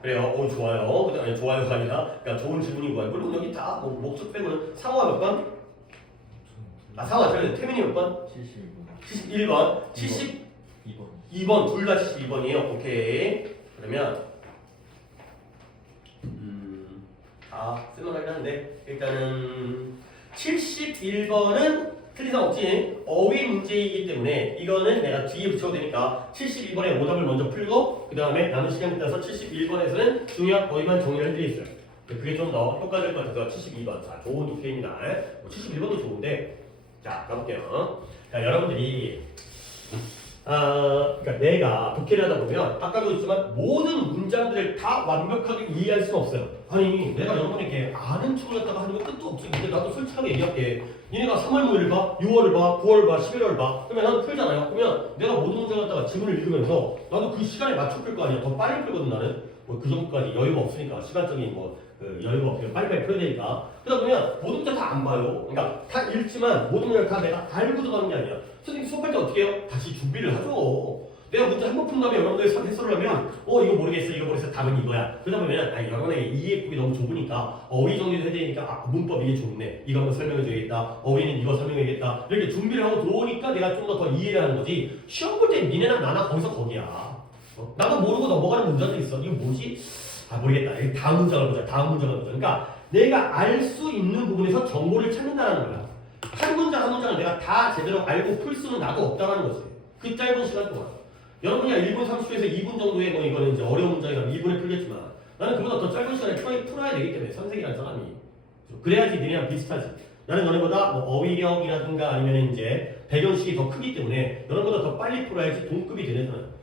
그래요. 오 좋아요. 아니 좋아요가 아니라 그러니까 좋은 질문이고 물론 여기 다 목적 빼고는 상호가 몇 번? 상호가 틀렸는데 태민이 몇 번? 71번. 72번 둘 다 72번이에요. 오케이. 그러면 다 쓸만하긴 한데 일단은 71번은 틀린 사람 없지. 어휘 문제이기 때문에 이거는 내가 뒤에 붙여도 되니까 72번에 오답을 먼저 풀고 그 다음에 남은 시간에 따라서 71번에서는 중요한 어휘만 정리를 해드리겠어요. 그게 좀 더 효과적일 것 같아서 72번. 자, 좋은 독해입니다. 71번도 좋은데 자, 가볼게요. 자, 여러분들이 그러니까 내가 독해를 하다 보면 아까도 있지만 모든 문장들을 다 완벽하게 이해할 수는 없어요. 아니 내가 여러분에게 아는 척을 갖다가 하는 건 끝도 없지. 근데 나도 솔직하게 얘기할게. 얘네가 3월 뭐일을 봐, 6월을 봐, 9월을 봐, 11월을 봐. 그러면 나도 풀잖아요. 그러면 내가 모든 문장 갖다가 지문을 읽으면서 나도 그 시간에 맞춰 풀 거 아니야. 더 빨리 풀거든 나는. 뭐 그 정도까지 여유가 없으니까 시간적인 여유가 없으니까 빨리빨리 풀어야 되니까. 그러다 보면 모든 문장 다 안 봐요. 그러니까 다 읽지만 모든 문장을 다 내가 알고 들어가는 게 아니야. 선생님 수업할 때 어떻게 해요? 다시 준비를 하죠. 내가 문제 한 번 푼 다음에 여러분들이 해설을 하면 이거 모르겠어 답은 이거야. 그러다 보면 여러분에게 이해폭이 너무 좁으니까 어휘 정리도 해야 되니까 문법 이게 좁네. 이거 한번 설명해 줘야겠다. 어휘는 이거 설명해야겠다. 이렇게 준비를 하고 들어오니까 내가 좀 더 이해를 하는 거지. 시험 볼 때 니네나 나나 거기야. 나도 모르고 넘어가는 문장도 있어. 이거 뭐지? 모르겠다. 다음 문장을 보자. 그러니까 내가 알 수 있는 부분에서 정보를 찾는다는 거야. 한 문장을 내가 다 제대로 알고 풀 수는 나도 없다는 거지. 그 짧은 시간 동안. 여러분이 1분 30초에서 2분 정도의 이거는 이제 어려운 문장이라면 2분에 풀겠지만 나는 그보다 더 짧은 시간에 풀어야 되기 때문에 선생이라는 사람이. 그래야지 니네랑 비슷하지. 나는 너네보다 어휘력이라든가 아니면 이제 배경식이 더 크기 때문에 너네보다 더 빨리 풀어야지 동급이 되는 사람.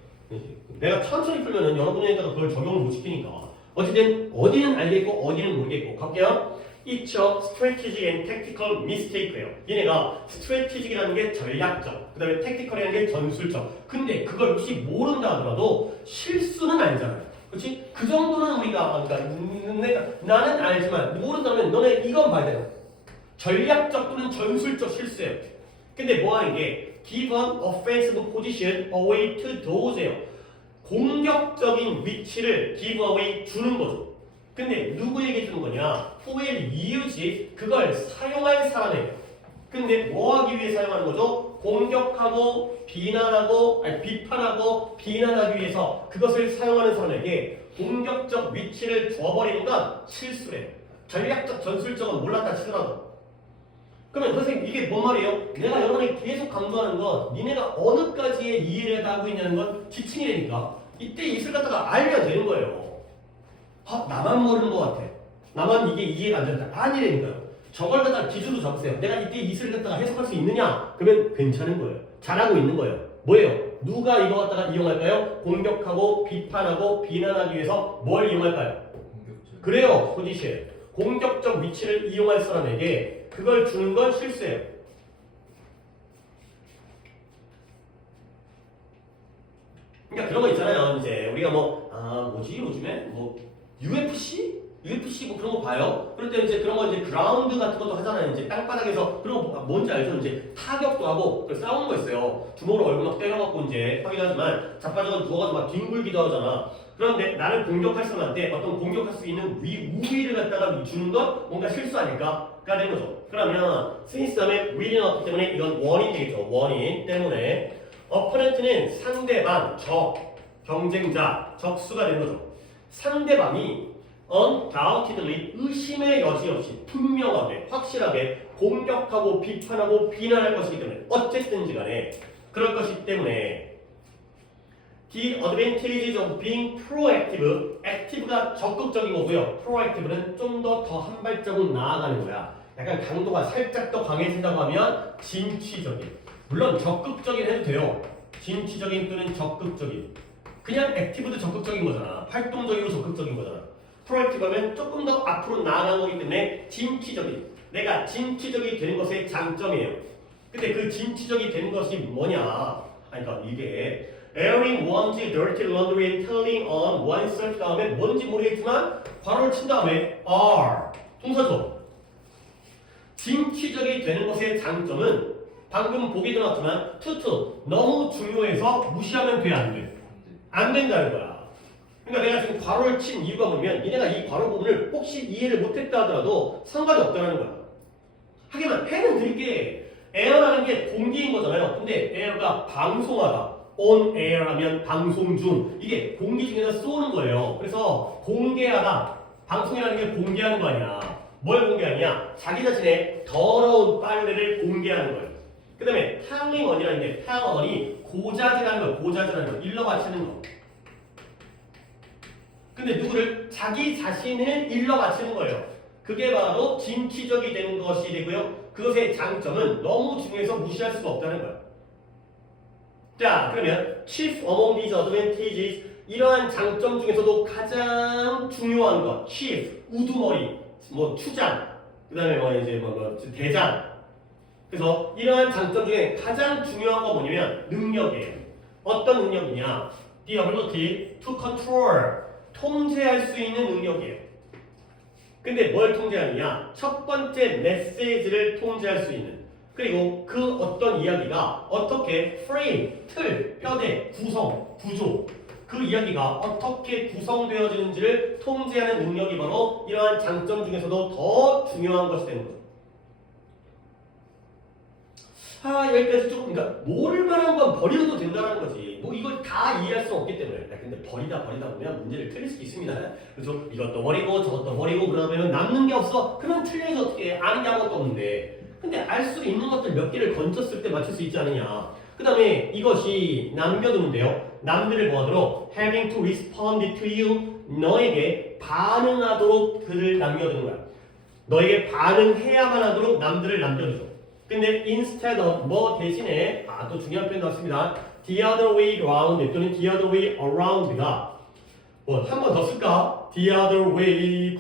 내가 천천히 풀면은 여러분에다가 그걸 적용을 못 시키니까. 어쨌든 어디는 알겠고 어디는 모르겠고. 갈게요. It's a strategic and tactical mistake예요. 얘네가 strategic이라는 게 전략적, 그 다음에 tactical이라는 게 전술적. 근데 그걸 혹시 모른다 하더라도 실수는 아니잖아요. 그렇지? 그 정도는 우리가 그러니까 나는 알지만 모른다면 너네 이건 봐야 돼요. 전략적 또는 전술적 실수예요. 근데 뭐 하는 게 give an offensive position away to those예요. 공격적인 위치를 give away 주는 거죠. 근데 누구에게 주는 거냐? who will use 그걸 사용할 사람에게. 근데 뭐 하기 위해 사용하는 거죠? 공격하고 비난하고 아니 비판하고 비난하기 위해서 그것을 사용하는 사람에게 공격적 위치를 줘버리는 건 실수래. 전략적 전술적은 몰랐다 치더라도. 그러면 선생님 이게 뭔 말이에요? 내가 여러분에게 계속 강조하는 건 니네가 어느까지의 이해를 하고 있냐는 건 지칭이라니까. 이때 이슬 갖다가 알면 되는 거예요. 아, 나만 모르는 것 같아. 나만 이게 이해가 안 된다. 아니라니까요. 저걸 갖다가 기준으로 잡으세요. 내가 이때 이슬을 갖다가 해석할 수 있느냐? 그러면 괜찮은 거예요. 잘하고 있는 거예요. 뭐예요? 누가 이거 갖다가 이용할까요? 공격하고 비판하고 비난하기 위해서 뭘 이용할까요? 공격적. 그래요. 포지션. 공격적 위치를 이용할 사람에게 그걸 주는 건 실수예요. 그러니까 그런 거 있잖아요. 이제 우리가 뭐지 요즘에 뭐 UFC 뭐 그런 거 봐요. 그럴 때 이제 그런 거 이제 그라운드 같은 것도 하잖아요. 이제 땅바닥에서 그런 거 뭔지 알죠? 이제 타격도 하고 싸우는 거 있어요. 주먹으로 얼굴 막 때려갖고 이제 하긴 하지만 자빠져서 누워가지고 막 뒹굴기도 하잖아. 그런데 나를 공격할 사람한테 어떤 공격할 수 있는 우위를 갖다가 주는 건 뭔가 실수 아닐까가 되는 거죠. 그러면 since 다음에 will이 나왔기 때문에 이건 원인 되겠죠. 원인 때문에 opponent는 상대방, 적, 경쟁자, 적수가 되는 거죠. 상대방이 undoubtedly 의심의 여지 없이 분명하게 확실하게 공격하고 비판하고 비난할 것이기 때문에 어쨌든지 간에 그럴 것이기 때문에 The advantages of being proactive, active가 적극적인 거고요. proactive는 좀 더 한 발자국 나아가는 거야. 약간 강도가 살짝 더 강해진다고 하면 진취적인. 물론 적극적인 해도 돼요. 진취적인 또는 적극적인. 그냥 액티브도 적극적인 거잖아. 활동적이고 적극적인 거잖아. 프로액티브 하면 조금 더 앞으로 나아가는 거기 때문에 진취적인. 내가 진취적이 되는 것의 장점이에요. 근데 그 진취적이 되는 것이 뭐냐? 그러니까 이게 airing one's dirty laundry and telling on oneself 다음에 뭔지 모르겠지만 괄호를 친 다음에 are 동사죠. 진취적이 되는 것의 장점은 방금 보기도 나왔지만 투투 너무 중요해서 무시하면 돼 안 돼? 안 된다는 거야. 그러니까 내가 지금 괄호를 친 이유가 뭐냐면 니네가 이 괄호 부분을 혹시 이해를 못했다 하더라도 상관이 없다는 거야. 하기만 해는 드릴게. 에어라는 게 공기인 거잖아요. 근데 에어가 방송하다. on air 하면 방송 중. 이게 공기 중에서 쏘는 거예요. 그래서 공개하다. 방송이라는 게 공개하는 거 아니야. 뭘 공개하냐? 자기 자신의 더러운 빨래를 공개하는 거예요. 그 다음에 telling on이라는 게 tell on이 고자질하는 거, 고자질하는 거, 일러 바치는 거. 근데 누구를? 자기 자신을 일러 바치는 거예요. 그게 바로 진취적이 되는 것이 되고요. 그것의 장점은 너무 중요해서 무시할 수가 없다는 거예요. 자, 그러면 chief among these advantages 이러한 장점 중에서도 가장 중요한 것, chief, 우두머리, 뭐 추장, 그 다음에 대장. 그래서 이러한 장점 중에 가장 중요한 거 뭐냐면 능력이에요. 어떤 능력이냐? The ability to control, 통제할 수 있는 능력이에요. 근데 뭘 통제하느냐? 첫 번째 메시지를 통제할 수 있는. 그리고 그 어떤 이야기가 어떻게 frame, 틀, 뼈대, 구성, 구조 그 이야기가 어떻게 구성되어지는지를 통제하는 능력이 바로 이러한 장점 중에서도 더 중요한 것이 되는 거죠. 여기까지 조금 그러니까 모를 만한 건 버려도 된다는 거지. 뭐 이걸 다 이해할 수 없기 때문에. 근데 버리다 보면 문제를 틀릴 수 있습니다. 그래서 이것도 버리고 저것도 버리고 그러면 남는 게 없어. 그러면 틀려서 어떻게 해? 아는 게 아무것도 없는데. 근데 알 수 있는 것들 몇 개를 건졌을 때 맞출 수 있지 않느냐. 그 다음에 이것이 남겨두는데요. 남들을 뭐하도록 having to respond to you 너에게 반응하도록 그를 남겨두는 거야. 너에게 반응해야만 하도록 남들을 남겨두죠. 근데 instead of 뭐 대신에 또 중요한 표현 나왔습니다. The other way round 또는 the other way around가 뭐 한 번 더 쓸까? The other way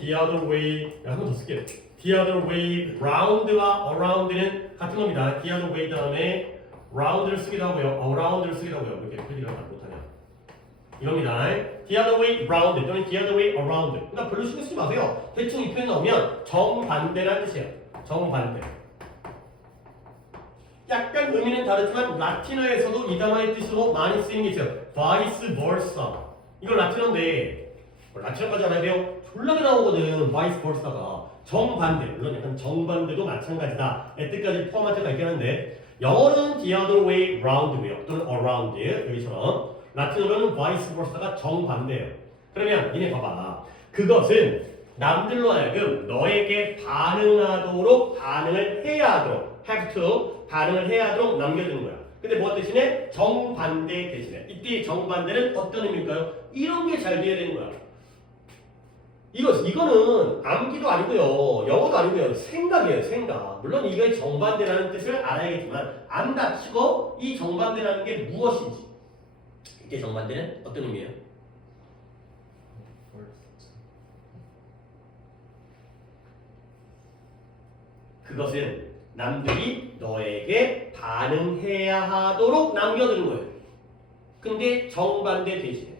한 번 더 쓸게요. The other way round와 around는 같은 겁니다. The other way 다음에 round를 쓰기도 하고요. around를 쓰기도 하고요. 이렇게 표기를 못하냐. 이겁니다. The other way round 또는 the other way around. 그러니까 별로 신경 쓰지 마세요. 대충 이 표현 나오면 정반대라는 뜻이에요. 정반대. 약간 의미는 다르지만 라틴어에서도 이 단어의 뜻으로 많이 쓰이는 게 있어요. vice versa. 이거 라틴어인데 라틴어까지 알아야 돼요. 졸라게 나오거든. vice versa가 정반대. 물론 약간 정반대도 마찬가지다. 의 뜻까지 포함할 때가 있긴 한데 영어는 the other way round고요. 또는 around 여기처럼 라틴어로는 vice versa가 정반대예요. 그러면 니네 봐봐. 그것은 남들로 하여금 너에게 반응을 해야 하도록 have to 반응을 해야 하도록 남겨두는 거야. 근데 뭐 대신에 정반대 대신에 이때 정반대는 어떤 의미일까요? 이런 게 잘 돼야 되는 거야. 이거는 암기도 아니고요. 영어도 아니고요. 생각이에요. 생각. 물론 이게 정반대라는 뜻을 알아야겠지만 안 다치고 이 정반대라는 게 무엇인지. 이때 정반대는 어떤 의미예요? 그것은 남들이 너에게 반응해야 하도록 남겨두는 거예요. 근데 정반대 대신에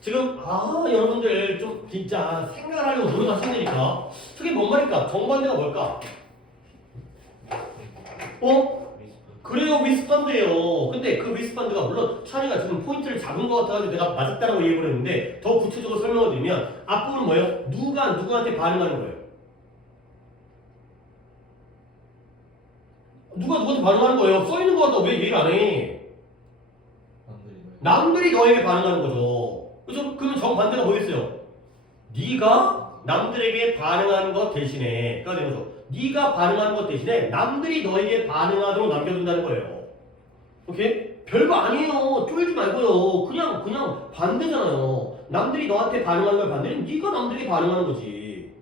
지금 여러분들 좀 진짜 생각을 하려고 노력하시면 되니까 저게 뭔 말일까? 정반대가 뭘까? 그래요, 위스펀드예요. 근데 그 위스펀드가 물론 찬이가 지금 포인트를 잡은 것 같아가지고 내가 맞았다라고 얘기를 했는데 더 구체적으로 설명을 드리면 앞부분은 뭐예요? 누가 누구한테 반응하는 거예요? 누가 누구한테 반응하는 거예요? 써있는 거 같다 왜 얘기를 안 해? 남들이 너에게 반응하는 거죠. 그래서 그러면 정반대가 뭐겠어요? 네가 남들에게 반응하는 것 대신에 가 되는 거죠. 네가 반응하는 것 대신에 남들이 너에게 반응하도록 남겨둔다는 거예요. 오케이? 별거 아니에요. 쫄지 말고요. 그냥 반대잖아요. 남들이 너한테 반응하는 걸 반대는 네가 남들에게 반응하는 거지.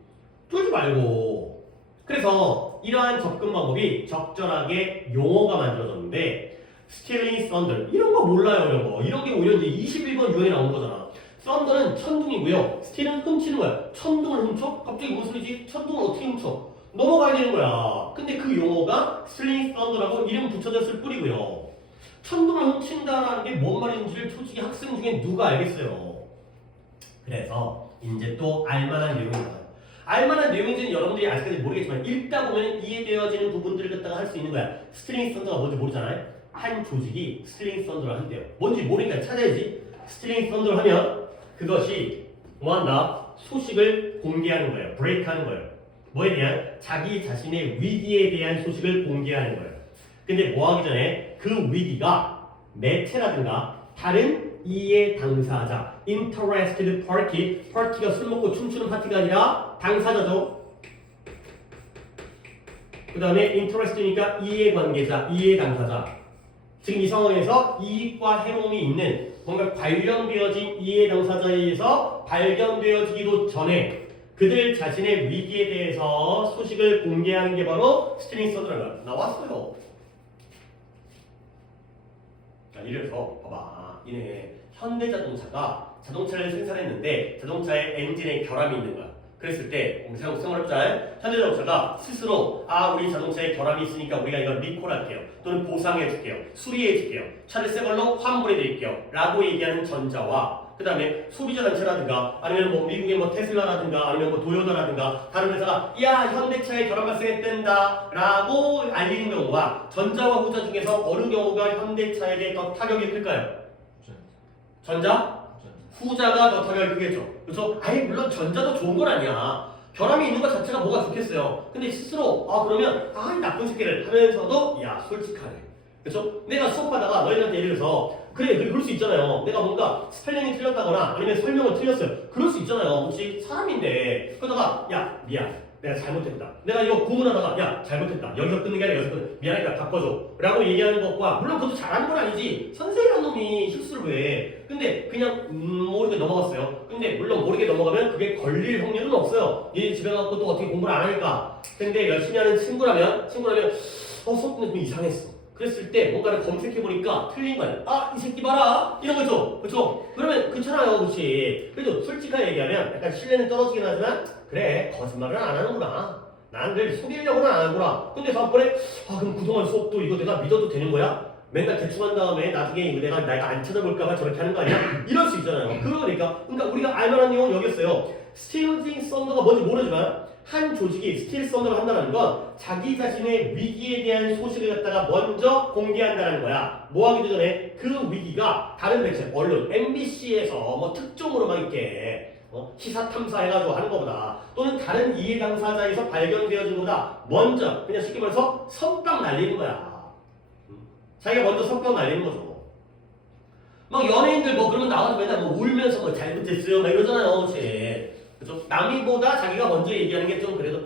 쫄지 말고. 그래서 이러한 접근 방법이 적절하게 용어가 만들어졌는데 stealing thunder 이런 거 몰라요. 이런 게 오히려 이제 21번 유형에 나온 거잖아. thunder는 천둥이고요. steal은 훔치는 거야. 천둥을 훔쳐? 갑자기 무슨 소리지? 천둥을 어떻게 훔쳐? 넘어가야 되는 거야. 근데 그 용어가 stealing thunder라고 이름 붙여졌을 뿐이고요. 천둥을 훔친다라는 게 뭔 말인지를 솔직히 학생 중에 누가 알겠어요. 그래서 이제 또 알만한 내용이다. 알만한 내용인지는 여러분들이 아직까지 모르겠지만 읽다 보면 이해되어지는 부분들을 갖다가 할 수 있는 거야. 스트링 썬더가 뭔지 모르잖아요. 한 조직이 스트링 썬더를 한대요. 뭔지 모르니까 찾아야지. 스트링 썬더를 하면 그것이 뭐한다? 소식을 공개하는 거예요. 브레이크하는 거예요. 뭐에 대한? 자기 자신의 위기에 대한 소식을 공개하는 거예요. 근데 뭐 하기 전에 그 위기가 매체라든가 다른 이해 당사자 interested party 파티가 술 먹고 춤추는 파티가 아니라 당사자죠. 그 다음에 interest니까 이해관계자 이해 당사자 지금 이 상황에서 이익과 해로움이 있는 뭔가 관련되어진 이해 당사자에 의해서 발견되어지기도 전에 그들 자신의 위기에 대해서 소식을 공개하는 게 바로 스트링 서드라가 나왔어요. 자, 이래서 봐봐. 이네 현대자동차가 자동차를 생산했는데 자동차의 엔진에 결함이 있는 거야. 그랬을 때 생각해보자. 현대자동차가 스스로 우리 자동차에 결함이 있으니까 우리가 이걸 리콜할게요. 또는 보상해줄게요. 수리해줄게요. 차를 새 걸로 환불해드릴게요. 라고 얘기하는 전자와 그 다음에 소비자 단체라든가 아니면 뭐 미국의 뭐 테슬라라든가 아니면 뭐 도요타라든가 다른 회사가 야 현대차에 결함 발생했댄다 라고 알리는 경우와 전자와 후자 중에서 어느 경우가 현대차에게 더 타격이 클까요? 전자? 후자가 더 타격이 크겠죠. 그래서 물론 전자도 좋은 건 아니야. 결함이 있는 것 자체가 뭐가 좋겠어요. 근데 스스로 그러면 이 나쁜 새끼를 하면서도 솔직하네. 그렇죠? 내가 수업하다가 너희들한테 예를 들어서 그래 그럴 수 있잖아요. 내가 뭔가 스펠링이 틀렸다거나 아니면 설명을 틀렸어요. 그럴 수 있잖아요. 혹시 사람인데 그러다가 미안 내가 잘못했다. 내가 이거 구문하다가 잘못했다. 여기서 끊는 게 아니라 여기서 끊는 미안하니까 바꿔줘 라고 얘기하는 것과 물론 그것도 잘하는 건 아니지. 선생이란 놈이 실수를 왜 근데 그냥 모르게 넘어갔어요. 근데 물론 모르게 넘어가면 그게 걸릴 확률은 없어요. 얘 집에 가서 또 어떻게 공부를 안 하니까. 근데 열심히 하는 친구라면 수업 좀 이상했어. 그랬을 때 뭔가를 검색해보니까 틀린 거 아니야. 이 새끼 봐라 이런 거죠. 그렇죠? 그러면 괜찮아요. 그렇지. 그래도 솔직하게 얘기하면 약간 신뢰는 떨어지긴 하지만 그래 거짓말은 안 하는구나. 난 늘 속이려고는 안 하는구나. 근데 다음번에 그럼 그동안 수업도 이거 내가 믿어도 되는 거야? 맨날 대충 한 다음에 나중에 이거 내가 안 찾아볼까봐 저렇게 하는 거 아니야? 이럴 수 있잖아요. 그러니까 우리가 알만한 내용은 여기 있어요. 스틸링 썬더가 뭔지 모르지만 한 조직이 스틸 썬더를 한다는 건 자기 자신의 위기에 대한 소식을 갖다가 먼저 공개한다는 거야. 뭐 하기도 전에 그 위기가 다른 매체, 언론, MBC에서 뭐 특종으로 막 이렇게 시사 탐사해가지고 하는 것보다 또는 다른 이해 당사자에서 발견되어진 것보다 먼저 그냥 쉽게 말해서 선빵 날리는 거야. 자기가 먼저 선빵 날리는 거죠. 막 연예인들 뭐 그러면 나와서 맨날 뭐 울면서 뭐 잘못했어요 막 이러잖아요. 그치? 그죠? 남이보다 자기가 먼저 얘기하는 게 좀 그래도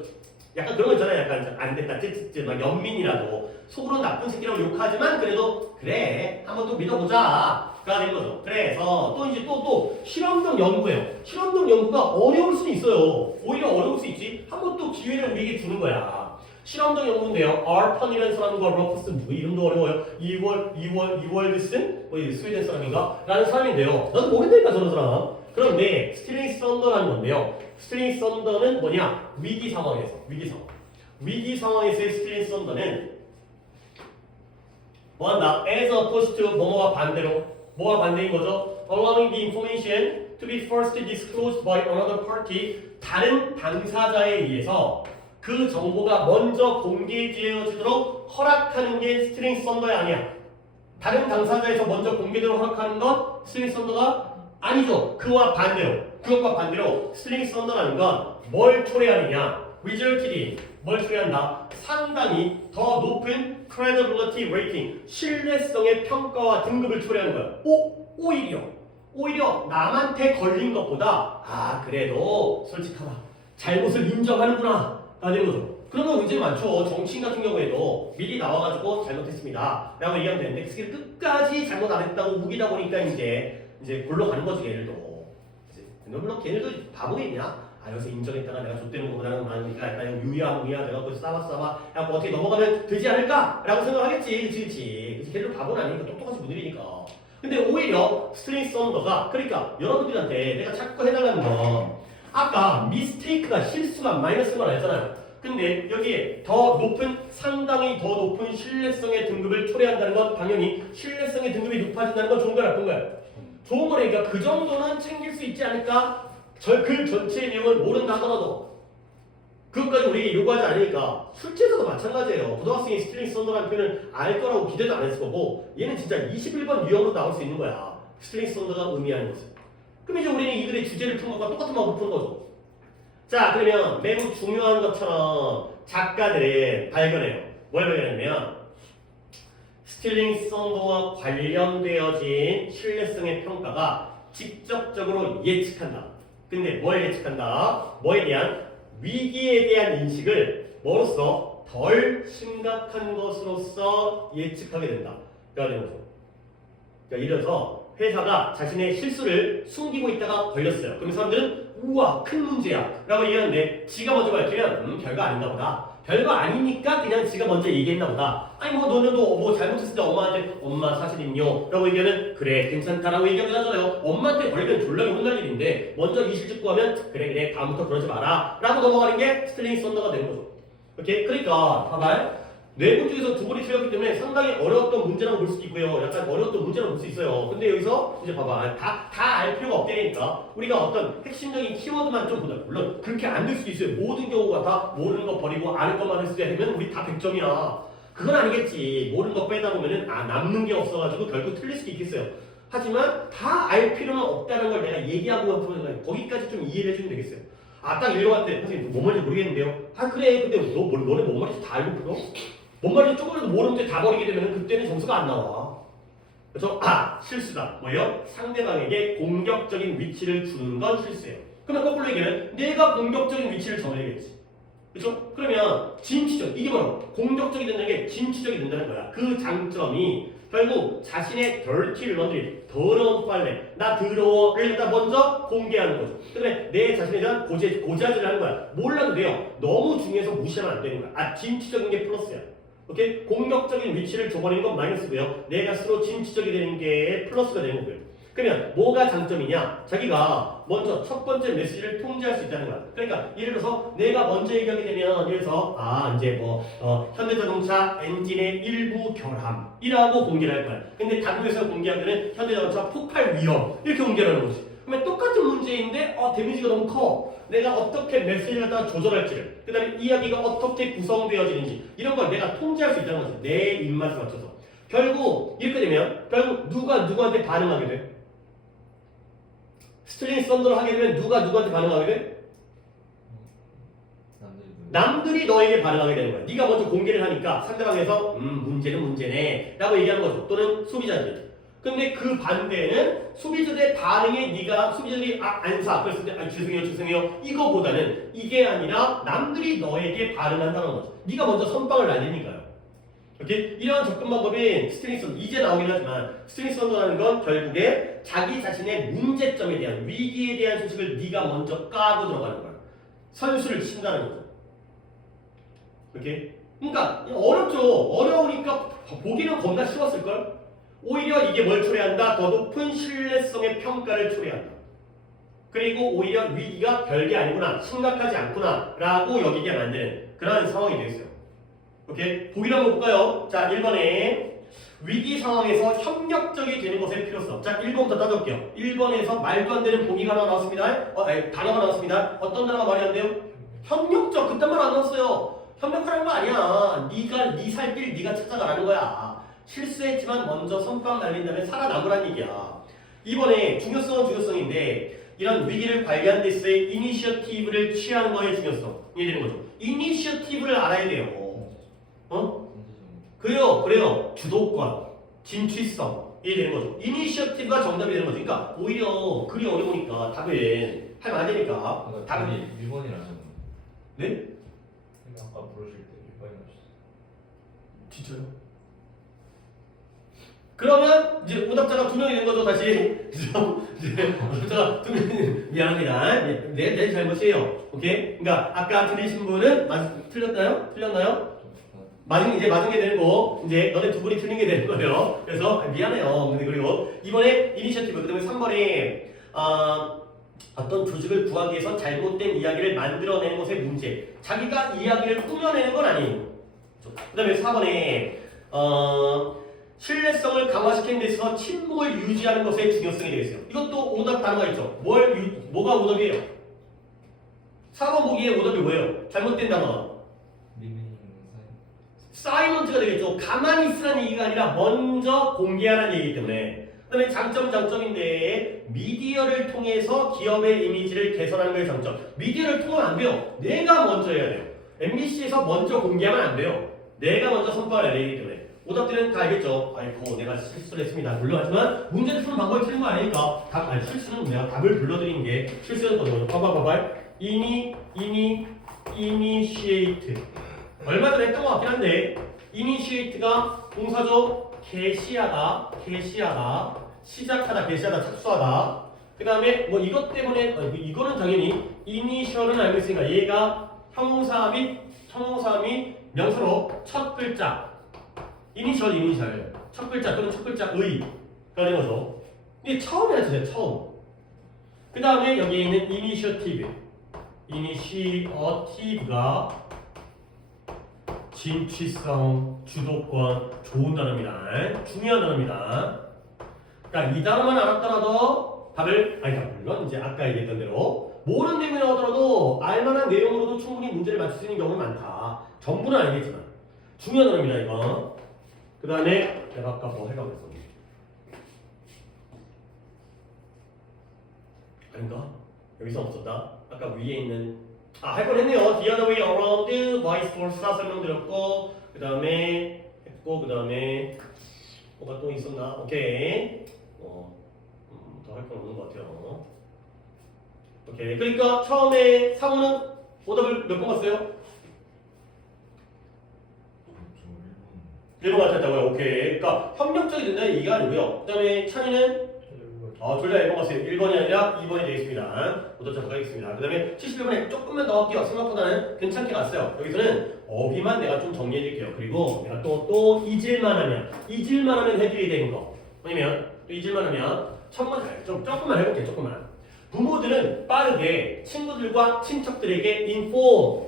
약간 그런 거 있잖아요. 약간 안 됐다 찌찌찌 막 연민이라도 속으로 나쁜 새끼라고 욕하지만 그래도 그래 한번 또 믿어보자 가 된 거죠. 그래서 또 이제 또 실험적 연구예요. 실험적 연구가 어려울 수는 있어요. 오히려 어려울 수 있지. 한번 또 기회를 우리에게 주는 거야. 실험적 연구인데요. 알펀이라는 사람과 러퍼스 뭐 이름도 어려워요. 이월드슨 뭐 스웨덴 사람인가? 라는 사람인데요. 나도 모른다니까 저런 사람. 그런데 스틸링 썬더라는 건데요. 스틸링 썬더는 뭐냐? 위기 상황에서 위기 상황에서의 스틸링 썬더는 뭐한다? As opposed to 뭐뭐와 반대로 뭐와 반대인 거죠? Allowing the information to be first disclosed by another party 다른 당사자에 의해서 그 정보가 먼저 공개되어지도록 허락하는 게 스틸링 썬더야 아니야. 다른 당사자에서 먼저 공개되도록 허락하는 건 스틸링 썬더가 아니죠. 그것과 반대로 스틸링 썬더라는 건 뭘 초래하느냐? resulted 뭘 초래한다? 상당히 더 높은 credibility rating 신뢰성의 평가와 등급을 초래하는 거야. 오히려 남한테 걸린 것보다 그래도 솔직하다. 잘못을 인정하는구나. 라는 거죠. 그런 거 굉장히 많죠. 정치인 같은 경우에도 미리 나와가지고 잘못했습니다. 라고 얘기하면 되는데 그 새끼를 끝까지 잘못 안 했다고 우기다 보니까 이제 굴러가는 거지 걔들도. 물론 걔들도 바보겠냐? 여기서 인정했다가 내가 좆되는 거보다는 많으니까 약간 유야 내가 거기서 싸봐 뭐 어떻게 넘어가면 되지 않을까? 라고 생각하겠지. 그치. 걔들 바보는 아니니까 똑똑하신 분들이니까. 근데 오히려 스틸링 썬더가 그러니까 여러분들한테 내가 자꾸 해달라는 건 아까 미스테이크가 실수가 마이너스인 걸 알잖아요. 근데 여기에 상당히 더 높은 신뢰성의 등급을 초래한다는 건 당연히 신뢰성의 등급이 높아진다는 건 좋은 거야 나쁜 거야? 좋은 거니까 그 정도는 챙길 수 있지 않을까? 그 전체의 내용을 모른다 하더라도 그것까지 우리에게 요구하지 않으니까 술집에서도 마찬가지예요. 고등학생이 스틸링 썬더라는 표현을 알 거라고 기대도 안 했을 거고 얘는 진짜 21번 유형으로 나올 수 있는 거야. 스틸링 썬더가 의미하는 것은. 그럼 이제 우리는 이들의 주제를 푼 것과 똑같은 방법을 푸는 거죠. 자 그러면 매우 중요한 것처럼 작가들은 발견해요. 뭘 발견했냐면 스틸링 썬더와 관련되어진 신뢰성의 평가가 직접적으로 예측한다. 근데 뭘 예측한다? 뭐에 대한? 위기에 대한 인식을 뭐로써? 덜 심각한 것으로서 예측하게 된다. 그러니까 이래서 회사가 자신의 실수를 숨기고 있다가 걸렸어요. 그럼 사람들은 우와 큰 문제야 라고 얘기하는데 지가 먼저 밝히면 별거 아닌가 보다. 별거 아니니까 그냥 지가 먼저 얘기했나 보다. 아니 뭐 너네도 뭐 잘못했을 때 엄마한테 엄마 사실은요 라고 얘기하면 그래 괜찮다라고 얘기하면 하잖아요. 엄마한테 걸리면 졸라게 혼날 일인데 먼저 이실직고 하면 그래 다음부터 그러지 마라 라고 넘어가는 게 스틸링 썬더가 되는 거죠. 오케이? 그러니까 봐봐요. 네 분 중에서 두 분이 틀렸기 때문에 상당히 어려웠던 문제라고 볼 수도 있고요. 약간 어려웠던 문제라고 볼 수 있어요. 근데 여기서 이제 봐봐. 다 알 필요가 없다니까. 우리가 어떤 핵심적인 키워드만 좀 보자. 물론 그렇게 안 될 수도 있어요. 모든 경우가 다 모르는 거 버리고 아는 것만 했을 때 되면 우리 다 100점이야. 그건 아니겠지. 모르는 거 빼다 보면은 남는 게 없어가지고 결국 틀릴 수도 있겠어요. 하지만 다 알 필요는 없다는 걸 내가 얘기하고 보면 거기까지 좀 이해를 해주면 되겠어요. 딱 읽어갈 때 선생님 뭔 말인지 모르겠는데요. 그래 근데 너네 뭔 말인지 다 알고 풀어? 뭔 말인지 조금이라도 모르는데 다 버리게 되면 그때는 점수가 안 나와. 그래서 실수다. 뭐예요? 상대방에게 공격적인 위치를 주는 건 실수예요. 그러면 거꾸로 얘기하면 내가 공격적인 위치를 정해야겠지. 그렇죠? 그러면 진취적 이게 바로 공격적이 된다는 게 진취적이 된다는 거야. 그 장점이 결국 자신의 dirty laundry 더러운 빨래 나 더러워를 갖다 먼저 공개하는 거죠. 그다음에 내 자신에 대한 고지하지를 하는 거야. 몰라도 돼요. 너무 중요해서 무시하면 안 되는 거야. 진취적인 게 플러스야. 오케이? 공격적인 위치를 줘버리는 건 마이너스고요. 내가 스스로 진취적이 되는 게 플러스가 되는 거고요. 그러면 뭐가 장점이냐? 자기가 먼저 첫 번째 메시지를 통제할 수 있다는 거야. 그러니까 예를 들어서 내가 먼저 얘기하게 되면 예를 들어서 이제 현대자동차 엔진의 일부 결함이라고 공개를 할 거야. 근데 다른 회사가 공개하면은 현대자동차 폭발 위험 이렇게 공개를 하는 거지. 그러면 똑같은 문제인데 데미지가 너무 커. 내가 어떻게 메시지를 갖다가 조절할지를, 그 다음에 이야기가 어떻게 구성되어지는지 이런 걸 내가 통제할 수 있다는 거지. 내 입맛에 맞춰서. 결국 이렇게 되면 결국 누가 누구한테 반응하게 돼? 스틸링 썬더를 하게 되면 누가 누구한테 반응하게 돼? 남들이 너에게 반응하게 되는 거야. 네가 먼저 공개를 하니까 상대방에서 문제는 문제네 라고 얘기하는 거죠. 또는 소비자들이. 근데 그 반대는 소비자들의 반응에 네가 소비자들이 안 사. 그랬을 때 죄송해요 이거보다는 이게 아니라 남들이 너에게 반응한다는 거죠. 네가 먼저 선빵을 날리니까요. 오케이? 이러한 접근 방법인 스틸링 썬더, 이제 나오긴 하지만 스틸링 썬더라는 건 결국에 자기 자신의 문제점에 대한, 위기에 대한 소식을 네가 먼저 까고 들어가는 거야. 선수를 친다는 거죠. 오케이? 그러니까 어렵죠. 어려우니까 보기는 겁나 쉬웠을걸? 오히려 이게 뭘 초래한다? 더 높은 신뢰성의 평가를 초래한다. 그리고 오히려 위기가 별게 아니구나, 심각하지 않구나 라고 여기게 만드는 그런 상황이 되겠어요. 오케이? 보기를 한번 볼까요? 자, 1번에 위기 상황에서 협력적이 되는 것의 필요성. 자, 1번부터 따져볼게요. 1번에서 말도 안 되는 보기가 하나 나왔습니다. 단어가 나왔습니다. 어떤 단어가 말이 안 돼요? 협력적. 그딴 말 안 나왔어요. 협력하라는 거 아니야. 네 살 길 네가 찾아가라는 거야. 실수했지만 먼저 선빵 날린다면 살아남으란 얘기야. 이번에 중요성은 중요성인데 이런 위기를 관리하는 데 있어의 이니셔티브를 취하는 거의 중요성. 이해되는 거죠. 이니셔티브를 알아야 돼요. 그래요. 주도권, 진취성. 이해되는 거죠. 이니셔티브가 정답이 되는 거죠. 그러니까 오히려 글이 어려우니까 답은 할 만하니까 답이 1번이라서. 네? 아까 부르실 때 1번이었어. 진짜요? 그러면 이제 오답자가 2명이 된 거죠. 다시 이제 오답자가 2명이 미안합니다. 내 잘못이에요. 오케이? 그러니까 아까 들으신 분은 틀렸나요? 맞은 게 되는 거, 이제 너네 두 분이 틀린 게 되는 거예요. 그래서 미안해요. 근데 그리고 이번에 이니셔티브, 그다음에 3번에 어떤 조직을 구하기 위해서 잘못된 이야기를 만들어내는 것의 문제. 자기가 이야기를 꾸며내는 건 아니에요. 그 다음에 4번에 신뢰성을 강화시키는 데 있어서 침묵을 유지하는 것의 중요성이 되겠어요. 이것도 오답 단어가 있죠. 뭐가 오답이에요? 4번 보기에 오답이 뭐예요? 잘못된 단어. 사이먼트가 되겠죠. 가만히 있으라는 얘기가 아니라 먼저 공개하라는 얘기이기 때문에. 그 다음에 장점인데 미디어를 통해서 기업의 이미지를 개선하는 거의 장점. 미디어를 통하면 안 돼요. 내가 먼저 해야 돼요. MBC에서 먼저 공개하면 안 돼요. 내가 먼저 선포를 해야 되기 때문에. 오답들은 다 알겠죠. 아이고 내가 실수를 했습니다. 물론 하지만 문제를 푸는 방법이 틀린 거 아니니까 실수는 내가 답을 불러드리는 게 실수였거든요. 봐봐. 이니시에이트. 얼마 전에 했던 것 같긴 한데 이니시에이트가 동사죠. 개시하다, 시작하다, 개시하다, 착수하다. 그 다음에 뭐 이것 때문에 이거는 당연히 이니셜은 알고 있으니까 얘가 형용사 및 명사로 첫 글자 이니셜 첫 글자 또는 첫 글자 의가 되는 거죠. 이게 처음이라 진짜 처음. 그 다음에 여기에 있는 이니셔티브가 진취성, 주도권, 좋은 단어입니다. 중요한 단어입니다. 그러니까 이 단어만 알았더라도 답을, 물론 이제 아까 얘기했던 대로 모르는 내용이 나오더라도 알만한 내용으로도 충분히 문제를 맞출 수 있는 경우는 많다. 전부는 아니겠지만 중요한 단어입니다, 이거. 그 다음에 내가 아까 뭐 하려고 했어? 아닌가? 여기서 없었다. 아까 위에 있는 할 뻔했네요. The other way around, vice versa 설명드렸고 그 다음에 했고 그 다음에 뭐가 또 있었나? 오케이. 더 할 건 없는 것 같아요. 오케이. 그러니까 처음에 상우는 오답을 몇 번 갔어요? 1번 같았다고요? 오케이. 그러니까 협력적이 된다는 얘기가 아니고요. 그 다음에 찬이는 둘 다 1번 갔어요. 1번이 아니라 2번이 되겠습니다. 오답자 바꿔야겠습니다. 그 다음에 71번에 조금만 더 할게요. 생각보다는 괜찮게 갔어요. 여기서는 어휘만 내가 좀 정리해줄게요. 그리고 내가 또 잊을만 하면 해드려야 되는 거. 아니면 또 잊을만 하면 조금만 해볼게요. 조금만. 부모들은 빠르게 친구들과 친척들에게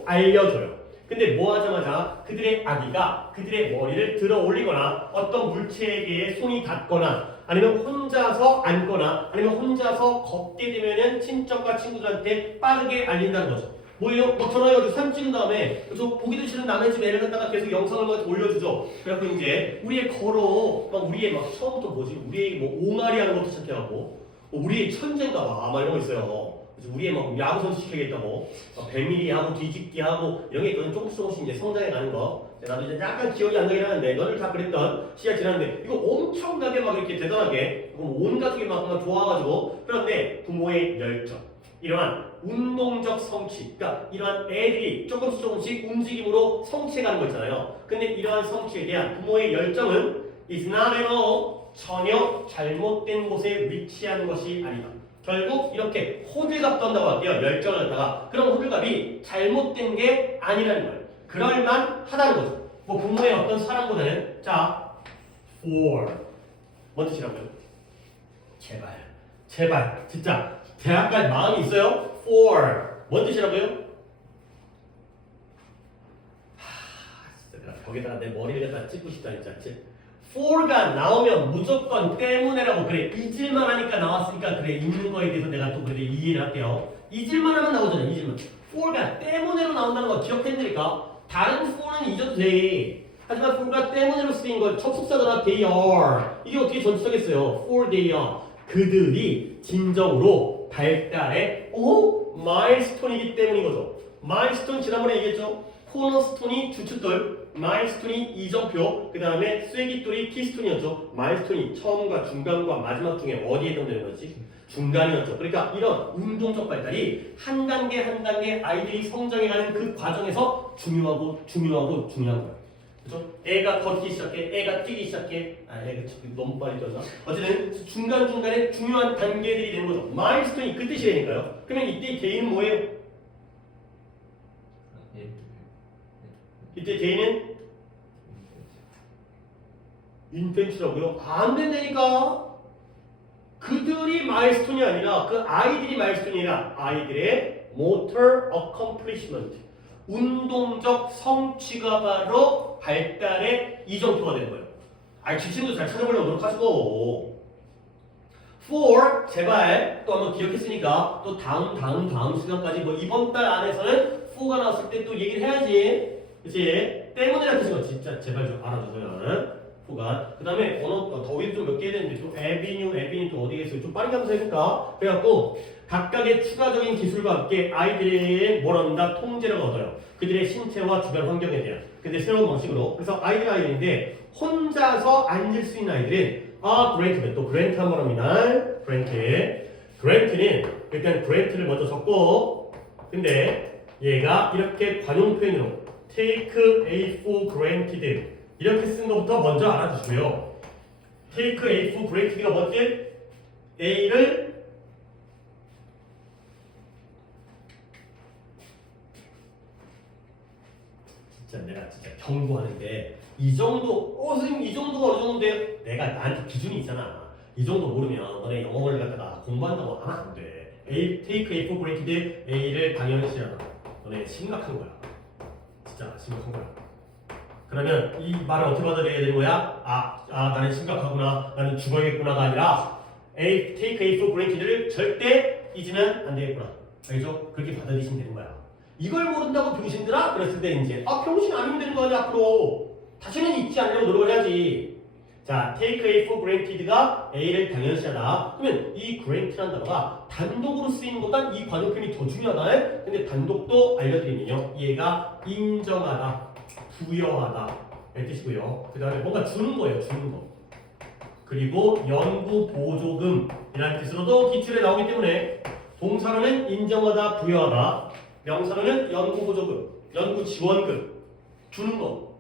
알려줘요. 근데 뭐 하자마자 그들의 아기가 그들의 머리를 들어 올리거나 어떤 물체에게 손이 닿거나 아니면 혼자서 앉거나 아니면 혼자서 걷게 되면은 친척과 친구들한테 빠르게 알린다는 거죠. 뭐예요? 뭐 전화해가지고 사진 찍은 다음에 그래서 보기도 싫은 남의 집 애를 갖다가 계속 영상을 막 올려주죠. 그래갖고 이제 우리의 걸어 막 우리의 막 처음부터 뭐지? 우리의 뭐 옹알이 하는 것도 시작해갖고 우리의 천재인가 봐. 막 이런 거 있어요. 그래서 우리의 막 야구 선수 시켜야겠다고 배밀이 하고 뒤집기 하고 이런 게 있거든. 조금씩 이제 성장해 가는 거. 나도 이제 약간 기억이 안 나긴 하는데 너들 다 그랬던 시간 지났는데 이거 엄청나게 막 이렇게 대단하게 온 가족이 막 좋아가지고 그런데 부모의 열정 이러한 운동적 성취 그러니까 이러한 애들이 조금씩 움직임으로 성취해가는 거 있잖아요. 근데 이러한 성취에 대한 부모의 열정은 is not at all 전혀 잘못된 곳에 위치하는 것이 아니다. 결국 이렇게 호들갑 떤다고 할게요. 열정을 갖다가 그럼 호들갑이 잘못된 게 아니라는 거예요. 그럴만 하다는 거죠. 뭐 부모의 어떤 사랑보다는 자 for 뭔 뜻이라고요? 제발 진짜 대학까지 마음이 있어요? for 뭔 뜻이라고요? 진짜 내가 벽에다가 내 머리를 갖다 찍고 싶다 진짜. for가 나오면 무조건 때문에라고 그래. 잊을만 하니까 나왔으니까 그래. 잊는 거에 대해서 내가 또 그래 이해를 할게요. 잊을만 하면 나오잖아요. 잊을만. for가 때문에로 나온다는 거 기억했으니까 다른 for는 잊어도 돼. 하지만 for가 때문에로 쓰인 건 접속사잖아. they are. 이게 어떻게 전치사겠어요? for they are. 그들이 진정으로 발달의 마일스톤이기 때문인 거죠. 마일스톤 지난번에 얘기했죠. 코너스톤이 주춧돌, 마일스톤이 이정표, 그 다음에 쐐기돌이 키스톤이었죠. 마일스톤이 처음과 중간과 마지막 중에 어디에 해당되는 거지? 중간이었죠. 그러니까 이런 운동적 발달이 한 단계 한 단계 아이들이 성장해가는 그 과정에서 중요한 거예요. 그죠? 애가 걷기 시작해, 애가 뛰기 시작해. 애가 너무 빨리 뛰어서. 어쨌든 중간중간에 중요한 단계들이 되는 거죠. 마일스톤이 그 뜻이라니까요. 그러면 이때 개인은 뭐예요? 이때 개인은 인펜츠라고요? 안 된다니까. 그들이 마일스톤이 아니라 그 아이들이 마일스톤이 아니라 아이들의 motor accomplishment 운동적 성취가 바로 발달의 이정표가 되는 거예요. 지침도 잘 찾아보려고 노력하시고 for 제발 또 한번 기억했으니까 또 다음 시간까지 뭐 이번 달 안에서는 for가 나왔을 때 또 얘기를 해야지. 그치? 때문이라는 뜻인 거 진짜 제발 좀 알아주세요. for가. 그 다음에 언어 더위도 좀 몇 개 되는데 또 avenue 또 어디 있어요? 좀 빠르게 하면서 해볼까? 그래갖고 각각의 추가적인 기술과 함께 아이들의 뭘 얻는다? 통제를 얻어요. 그들의 신체와 주변 환경에 대한. 근데 새로운 방식으로. 그래서 아이들인데 혼자서 앉을 수 있는 아이들은 그랜트는 또 그랜트 한번 합니다. 그랜트는 일단 그랜트를 먼저 적고 근데 얘가 이렇게 관용 표현으로 take A for granted 이렇게 쓴 것부터 먼저 알아두시고요. take A for granted가 뭐지? A를 내가 진짜 경고하는데 이 정도 선생님 이 정도가 어느 정도인데 내가 나한테 기준이 있잖아. 이 정도 모르면 너네 영어를 갖다가 공부한다고 하면 안 돼. take A for granted A를 당연시 하라. 너네 심각한 거야. 진짜 심각한 거야. 그러면 이 말을 어떻게 받아들여야 되는 거야? 나는 심각하구나. 나는 죽어야겠구나가 아니라 take A for granted를 절대 잊으면 안 되겠구나. 알죠? 그렇게 받아들이시면 되는 거야. 이걸 모른다고 병신들아? 그랬을 때 이제 병신 아니면 되는 거 아니야 앞으로. 다시는 잊지 않으려고 노력을 해야지. 자, take A for granted가 A를 당연시하다. 그러면 이 grant라는 단어가 단독으로 쓰이는 것보다 이 관용표현이 더 중요하다. 근데 단독도 알려드리면요. 얘가 인정하다, 부여하다 이 뜻이고요. 그 다음에 뭔가 주는 거예요. 주는 거. 그리고 연구 보조금이라는 뜻으로도 기출에 나오기 때문에 동사로는 인정하다, 부여하다. 명사로는 연구 보조금, 연구 지원금 주는 거.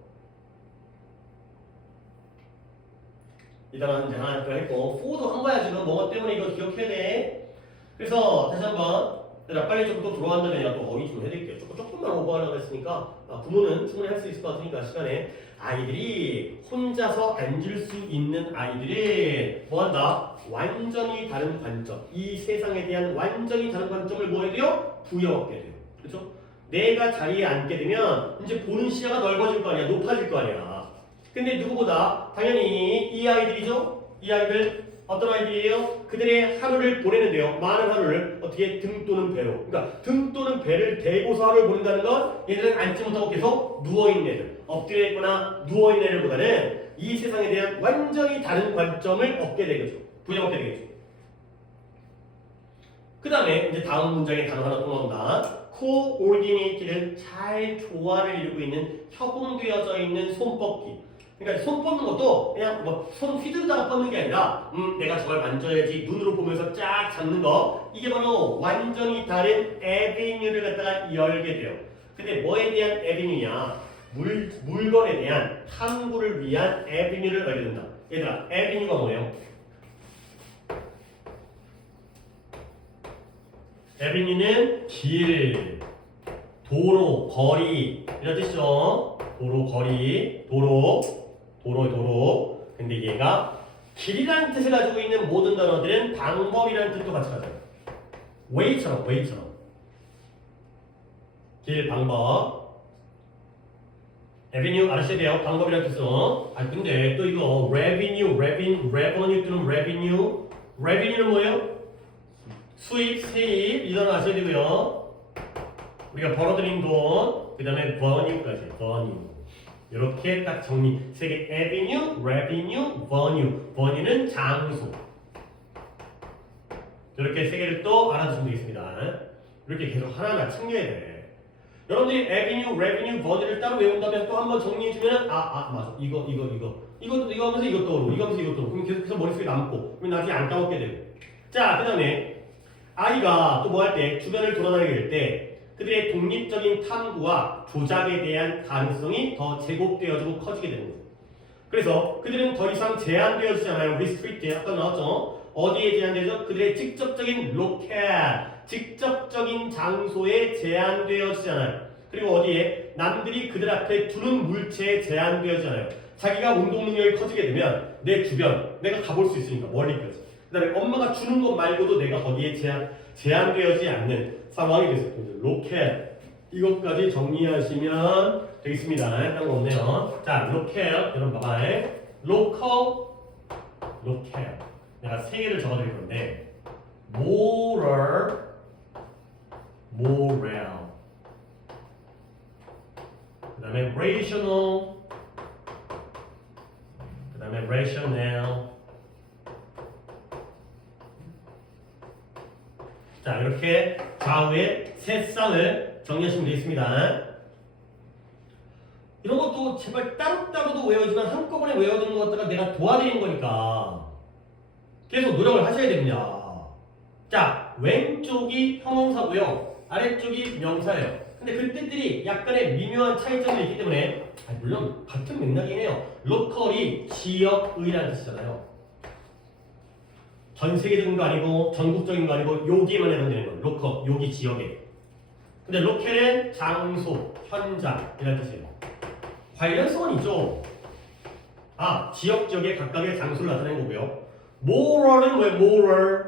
이 단어는 이제 하나 했고 for도 한 거야 지금. 뭐뭐 때문에 이거 기억해야 돼. 그래서 다시 한번 빨리 좀 또 들어간다면 내가 또 어휘 좀 해드릴게요. 조금만 오버하려고 했으니까 부모는 충분히 할 수 있을 것 같으니까 시간에 아이들이 혼자서 앉을 수 있는 아이들이 뭐한다? 완전히 다른 관점, 이 세상에 대한 완전히 다른 관점을 뭐 해야 돼요? 부여하게 돼요. 그렇죠? 내가 자리에 앉게 되면 이제 보는 시야가 넓어질 거 아니야. 높아질 거 아니야. 근데 누구보다 당연히 이 아이들이죠. 이 아이들 어떤 아이들이에요? 그들의 하루를 보내는데요. 많은 하루를 어떻게 등 또는 배로. 그러니까 등 또는 배를 대고서 하루를 보낸다는 건 얘들은 앉지 못하고 계속 누워있는 애들, 엎드려 있거나 누워있는 애들보다는 이 세상에 대한 완전히 다른 관점을 얻게 되겠죠. 부여받게 되겠죠. 그 다음에 이제 다음 문장에 단어 하나 또 나온다. coordinate는 잘 조화를 이루고 있는 협응되어져 있는 손뻗기. 그러니까 손 뻗는 것도 그냥 뭐 손 휘두르다가 뻗는 게 아니라 내가 저걸 만져야지 눈으로 보면서 쫙 잡는 거 이게 바로 완전히 다른 에비뉴를 갖다가 열게 돼요. 근데 뭐에 대한 에비뉴냐? 물건에 대한 탐구를 위한 에비뉴를 열게 된다. 얘들아, 에비뉴가 뭐예요? 에비뉴는 길, 도로, 거리 이런 뜻이죠. 도로, 거리, 도로. 근데 얘가 길이라는 뜻을 가지고 있는 모든 단어들은 방법이라는 뜻도 같이 가져요. way처럼 길, 방법. avenue 알으셔야 돼요. 방법이라는 뜻은. 근데 또 이거 revenue 또는 revenue는 뭐예요? 수입, 세입 이 단어 아셔야 되고요. 우리가 벌어들인 돈, 그 다음에 venue까지 venue. 이렇게 딱 정리. 세 개. avenue, revenue, venue는 장소. 이렇게 세 개를 또 알아두시면 되겠습니다. 이렇게 계속 하나하나 챙겨야 돼. 여러분들이 avenue, revenue, venue를 따로 외운다면 또 한번 정리해주면 맞아. 이거 하면서 이것 떠오르고 이거 하면서 이것 떠오르고 그럼 계속해서 머릿속에 남고 그럼 나중에 안 까먹게 되고. 자, 그 다음에 아이가 또 뭐 할 때 주변을 돌아다니게 될 때 그들의 독립적인 탐구와 조작에 대한 가능성이 더 제곱되어지고 커지게 되는 거죠. 그래서 그들은 더 이상 제한되어지지 않아요. restrict 아까 나왔죠. 어디에 제한되죠? 그들의 직접적인 직접적인 장소에 제한되어지지 않아요. 그리고 어디에 남들이 그들 앞에 두는 물체에 제한되어지지 않아요. 자기가 운동 능력이 커지게 되면 내 주변 내가 가볼 수 있으니까 멀리까지. 그 다음에 엄마가 주는 것 말고도 내가 거기에 제한되어지지 않는 상황이 됐습니다. 로켓 이것까지 정리하시면 되겠습니다. 딴 거 없네요. 자, 로켓 여러분 봐봐요. 로켓 내가 세 개를 적어드릴 건데 moral 그 다음에 rational 그 다음에 rational. 자, 이렇게 좌우의 세 쌍을 정리하시면 되겠습니다. 이런 것도 제발 따로따로도 외워지만 한꺼번에 외워두는 것 갖다가 내가 도와드리는 거니까 계속 노력을 하셔야 됩니다. 자, 왼쪽이 형용사고요. 아래쪽이 명사예요. 근데 그 뜻들이 약간의 미묘한 차이점이 있기 때문에 물론 같은 맥락이긴 해요. 로컬이 지역의라는 뜻이잖아요. 전 세계적인 거 아니고 전국적인 거 아니고 여기에만 해당되는 거. 로컬, 여기 지역에. 근데 로컬은 장소, 현장 이라는 뜻이에요. 관련성은 있죠. 지역적의 각각의 장소를 나타내는 거고요. moral은 뭐예요? moral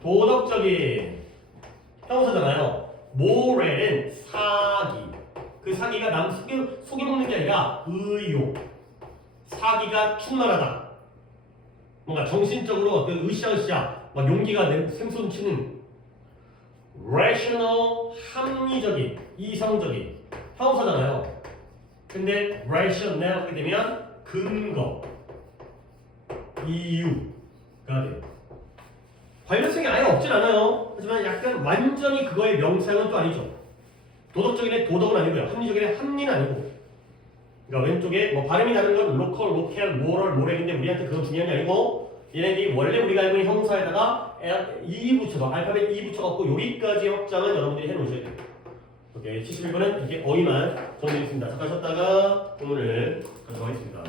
도덕적인 형용사잖아요. moral은 사기. 그 사기가 남 속여먹는 게 아니라 의욕. 사기가 충만하다. 뭔가 정신적으로 으쌰으쌰 막 용기가 샘솟치는 rational 합리적인 이성적인 형용사잖아요. 근데 rational 하게 되면 근거 이유가 돼요. 관련성이 아예 없진 않아요. 하지만 약간 완전히 그거의 명사형은 또 아니죠. 도덕적인 도덕은 아니고요. 합리적인 합리는 아니고. 그러니까 왼쪽에 뭐 발음이 다른 건 로컬, 로켈, 모럴, 모렐인데 우리한테 그건 중요한 게 아니고 얘네들이 원래 우리가 알고 있는 형사에다가 E 붙여서 알파벳 E 붙여갖고 여기까지 확장은 여러분들이 해놓으셔야 돼요. 오케이, 71번은 이렇게 어휘만 정리했습니다. 잠깐 쉬었다가 본문을 가져가겠습니다.